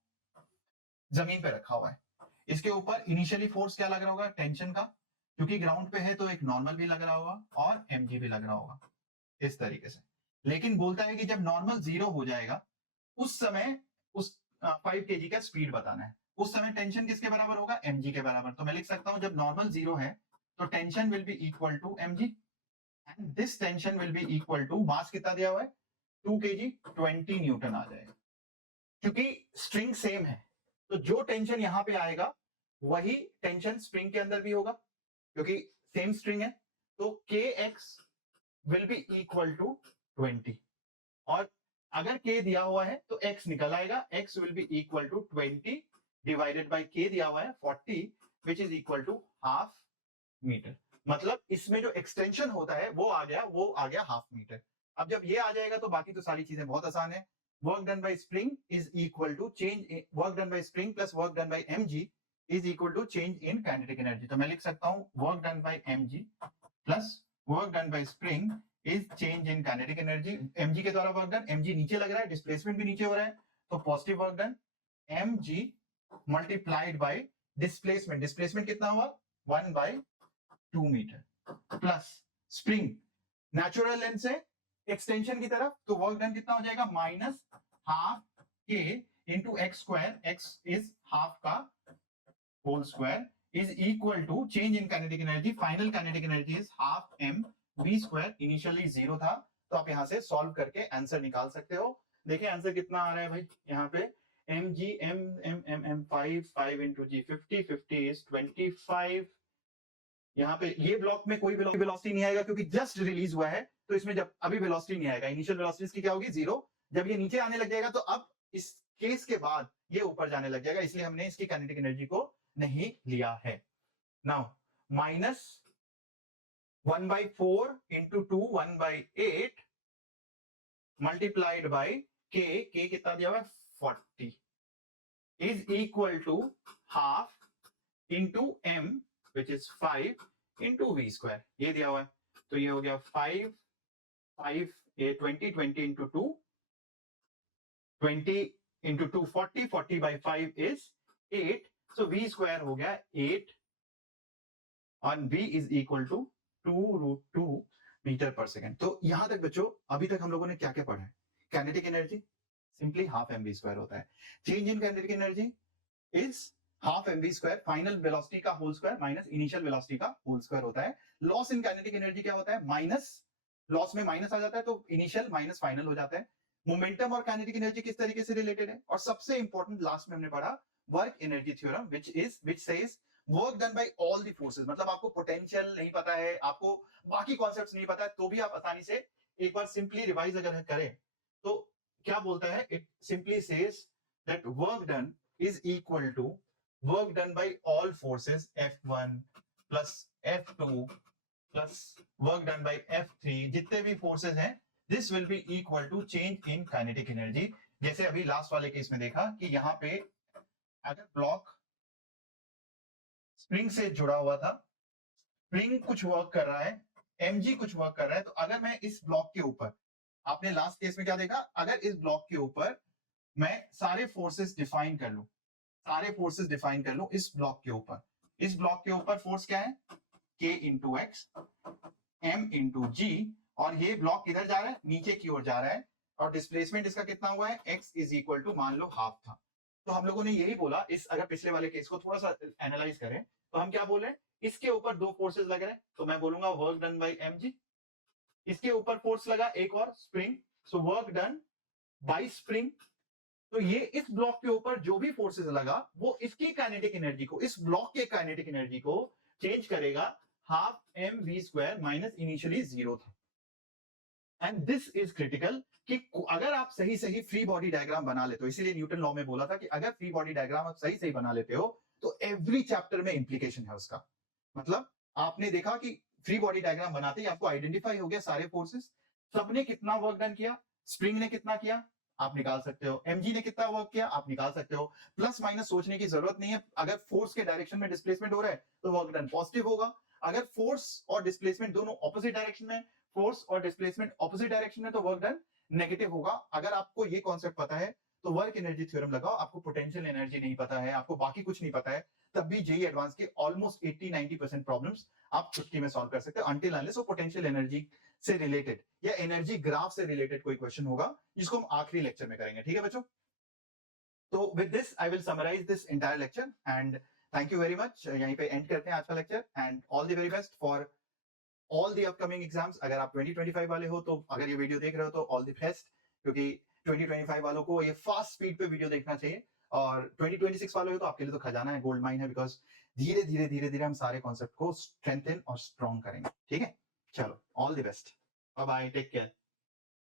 जमीन पे रखा हुआ है, इसके ऊपर इनिशियली फोर्स क्या लग रहा होगा, टेंशन का, क्योंकि ग्राउंड पे है तो एक नॉर्मल भी लग रहा होगा और mg भी लग रहा होगा इस तरीके से। लेकिन बोलता है कि जब नॉर्मल 0 हो जाएगा उस समय उस 5 kg का स्पीड बताना है, उस समय टेंशन किसके बराबर होगा, mg के बराबर। तो मैं लिख सकता हूं जब नॉर्मल 0 है तो tension will be equal to mg, and this tension will be equal to, mass कितना दिया हुआ है 2 kg, 20 न्यूटन आ जाएगा। क्योंकि स्ट्रिंग सेम है तो जो टेंशन यहां पे आएगा वही टेंशन स्प्रिंग के अंदर भी होगा, क्योंकि सेम स्ट्रिंग है, तो kx will be equal to 20, और अगर k दिया हुआ है तो x निकल आएगा, x will be equal to 20 divided by k दिया हुआ है 40 which is equal to half metre. मतलब इसमें जो एक्सटेंशन होता है वो आ गया हाफ मीटर। अब जब ये आ जाएगा तो बाकी तो सारी चीजें बहुत आसान है। Work done by spring is equal to change, work done by spring plus work done by mg is equal to change in kinetic energy. तो मैं लिख सकता हूं work done by mg plus work done by spring is change in kinetic energy. mg के द्वारा वर्क डन, mg नीचे लग रहा है, डिस्प्लेसमेंट भी नीचे हो रहा है, तो positive work done mg multiplied by displacement, displacement कितना हुआ 1/2 meter, plus spring natural length से एक्सटेंशन की तरफ, तो वर्क डन कितना हो जाएगा minus half k into x square, x is half का whole square is equal to change in kinetic energy, final kinetic energy is half m v square, initially 0 था, तो आप यहां से सॉल्व करके आंसर निकाल सकते हो। देखिए आंसर कितना आ रहा है भाई, यहाँ पे mg m 5 into g 50 is 25। यहाँ पे ये ब्लॉक में कोई वेलोसिटी नहीं आएगा क्योंकि जस्ट रिलीज हुआ है, तो इसमें जब अभी वेलोसिटी नहीं आएगा, इनिशियल वेलोसिटी इसकी क्या होगी, 0। जब ये नीचे आने लग जाएगा तो अब इस केस के बाद ये ऊपर जाने लग जाएगा, इसलिए हमने इसकी काइनेटिक एनर्जी को नहीं लिया है। Now minus 1/4 into 2 1/8 multiplied by k कितना दिया हुआ है 40 is equal to half into m which is 5 into v square, ये दिया हुआ है। तो ये हो गया 5 20 into 2 20 into 2 40 40 by 5 is 8, so v square हो गया 8 और v is equal to 2√2 metre per second. तो यहां तक बच्चों अभी तक हम लोगों ने क्या क्या पढ़ा है? Kinetic energy simply half mv square होता है। Change in kinetic energy is half mv square final velocity का whole square minus initial velocity का होल स्क्वायर होता है। लॉस इन काइनेटिक एनर्जी क्या होता है? माइनस, लॉस में माइनस आ जाता है तो इनिशियल माइनस फाइनल हो जाता है। मोमेंटम और काइनेटिक एनर्जी किस तरीके से रिलेटेड है? और सबसे इंपॉर्टेंट लास्ट में हमने पढ़ा work energy theorem which says work done by all the forces. मतलब आपको पोटेंशियल नहीं पता है, आपको बाकी कॉन्सेप्ट्स नहीं पता है, तो भी आप आसानी से एक बार सिंपली रिवाइज अगर करें तो क्या बोलता है? It simply says that work done is equal to work done by all forces F1 plus F2 plus work done by F3, जितने भी फोर्सेस हैं this will be equal to change in kinetic energy. जैसे अभी लास्ट वाले केस में देखा कि यहां पे अगर ब्लॉक स्प्रिंग से जुड़ा हुआ था, स्प्रिंग कुछ वर्क कर रहा है, mg कुछ वर्क कर रहा है, तो अगर मैं इस ब्लॉक के ऊपर, आपने लास्ट केस में क्या देखा, अगर इस ब्लॉक के ऊपर मैं सारे फोर्सेस डिफाइन कर लूं, सारे फोर्सेस डिफाइन कर लूं इस ब्लॉक के ऊपर, इस ब्लॉक के ऊपर फोर्स क्या है? k into x m into g, और ये ब्लॉक किधर जा रहा है? नीचे की ओर जा रहा है, और डिस्प्लेसमेंट इसका कितना हुआ है? x इज इक्वल टू मान लो हाफ था। तो हम लोगों ने यही बोला, इस अगर पिछले वाले केस को थोड़ा सा एनालाइज करें तो हम क्या बोले? इसके ऊपर दो फोर्सेस लग रहे हैं, तो मैं बोलूंगा वर्क डन बाय mg। इसके ऊपर फोर्स लगा एक और spring, so work done by spring. तो ये इस ब्लॉक के ऊपर जो भी फोर्सेस लगा वो इसकी काइनेटिक एनर्जी को, इस ब्लॉक के काइनेटिक एनर्जी को चेंज करेगा, half mv square minus initially 0 था। एंड दिस इज क्रिटिकल कि अगर आप सही सही फ्री बॉडी डायग्राम बना लेते हो, इसीलिए न्यूटन लॉ में बोला था कि अगर फ्री बॉडी डायग्राम आप सही सही बना लेते हो तो एवरी चैप्टर में इंप्लीकेशन है उसका। मतलब आपने देखा कि फ्री बॉडी डायग्राम बनाते ही आपको आइडेंटिफाई हो गया सारे फोर्सेस, सबने कितना वर्क डन किया, स्प्रिंग ने कितना किया आप निकाल सकते हो, mg ने कितना वर्क किया आप निकाल सकते हो। प्लस माइनस सोचने की जरूरत नहीं है, अगर फोर्स के डायरेक्शन में डिस्प्लेसमेंट हो रहा है तो वर्क डन पॉजिटिव होगा, अगर फोर्स और डिस्प्लेसमेंट दोनों ऑपोजिट डायरेक्शन में, फोर्स और डिस्प्लेसमेंट ऑपोजिट डायरेक्शन में, तो वर्क डन नेगेटिव होगा। अगर आपको ये कॉन्सेप्ट पता है तो वर्क एनर्जी थ्योरम लगाओ, आपको पोटेंशियल एनर्जी नहीं पता है, आपको बाकी कुछ नहीं पता है, तब भी जेईई एडवांस के ऑलमोस्ट 80-90% प्रॉब्लम्स आप चुटकी में सॉल्व कर सकते हो, अनटिल अनलेस वो पोटेंशियल एनर्जी से रिलेटेड या एनर्जी ग्राफ से रिलेटेड कोई क्वेश्चन होगा, जिसको हम आखिरी लेक्चर में करेंगे। ठीक है बच्चों? तो with this I will summarise this entire lecture and thank you very much. यहीं पे एंड करते हैं आज का lecture and all the very best for all the upcoming exams. अगर आप 2025 वाले हो तो अगर ये वीडियो देख रहे हो तो ऑल द बेस्ट, क्योंकि 2025 वालों को ये फास्ट स्पीड पे वीडियो देखना चाहिए, और 2026 वाले हो तो आपके लिए तो खजाना है, गोल्ड माइन है, बिकॉज धीरे धीरे धीरे धीरे हम सारे कॉन्सेप्ट को स्ट्रेंथन और स्ट्रॉन्ग करेंगे। ठीक है, चलो all the best, bye bye, take care.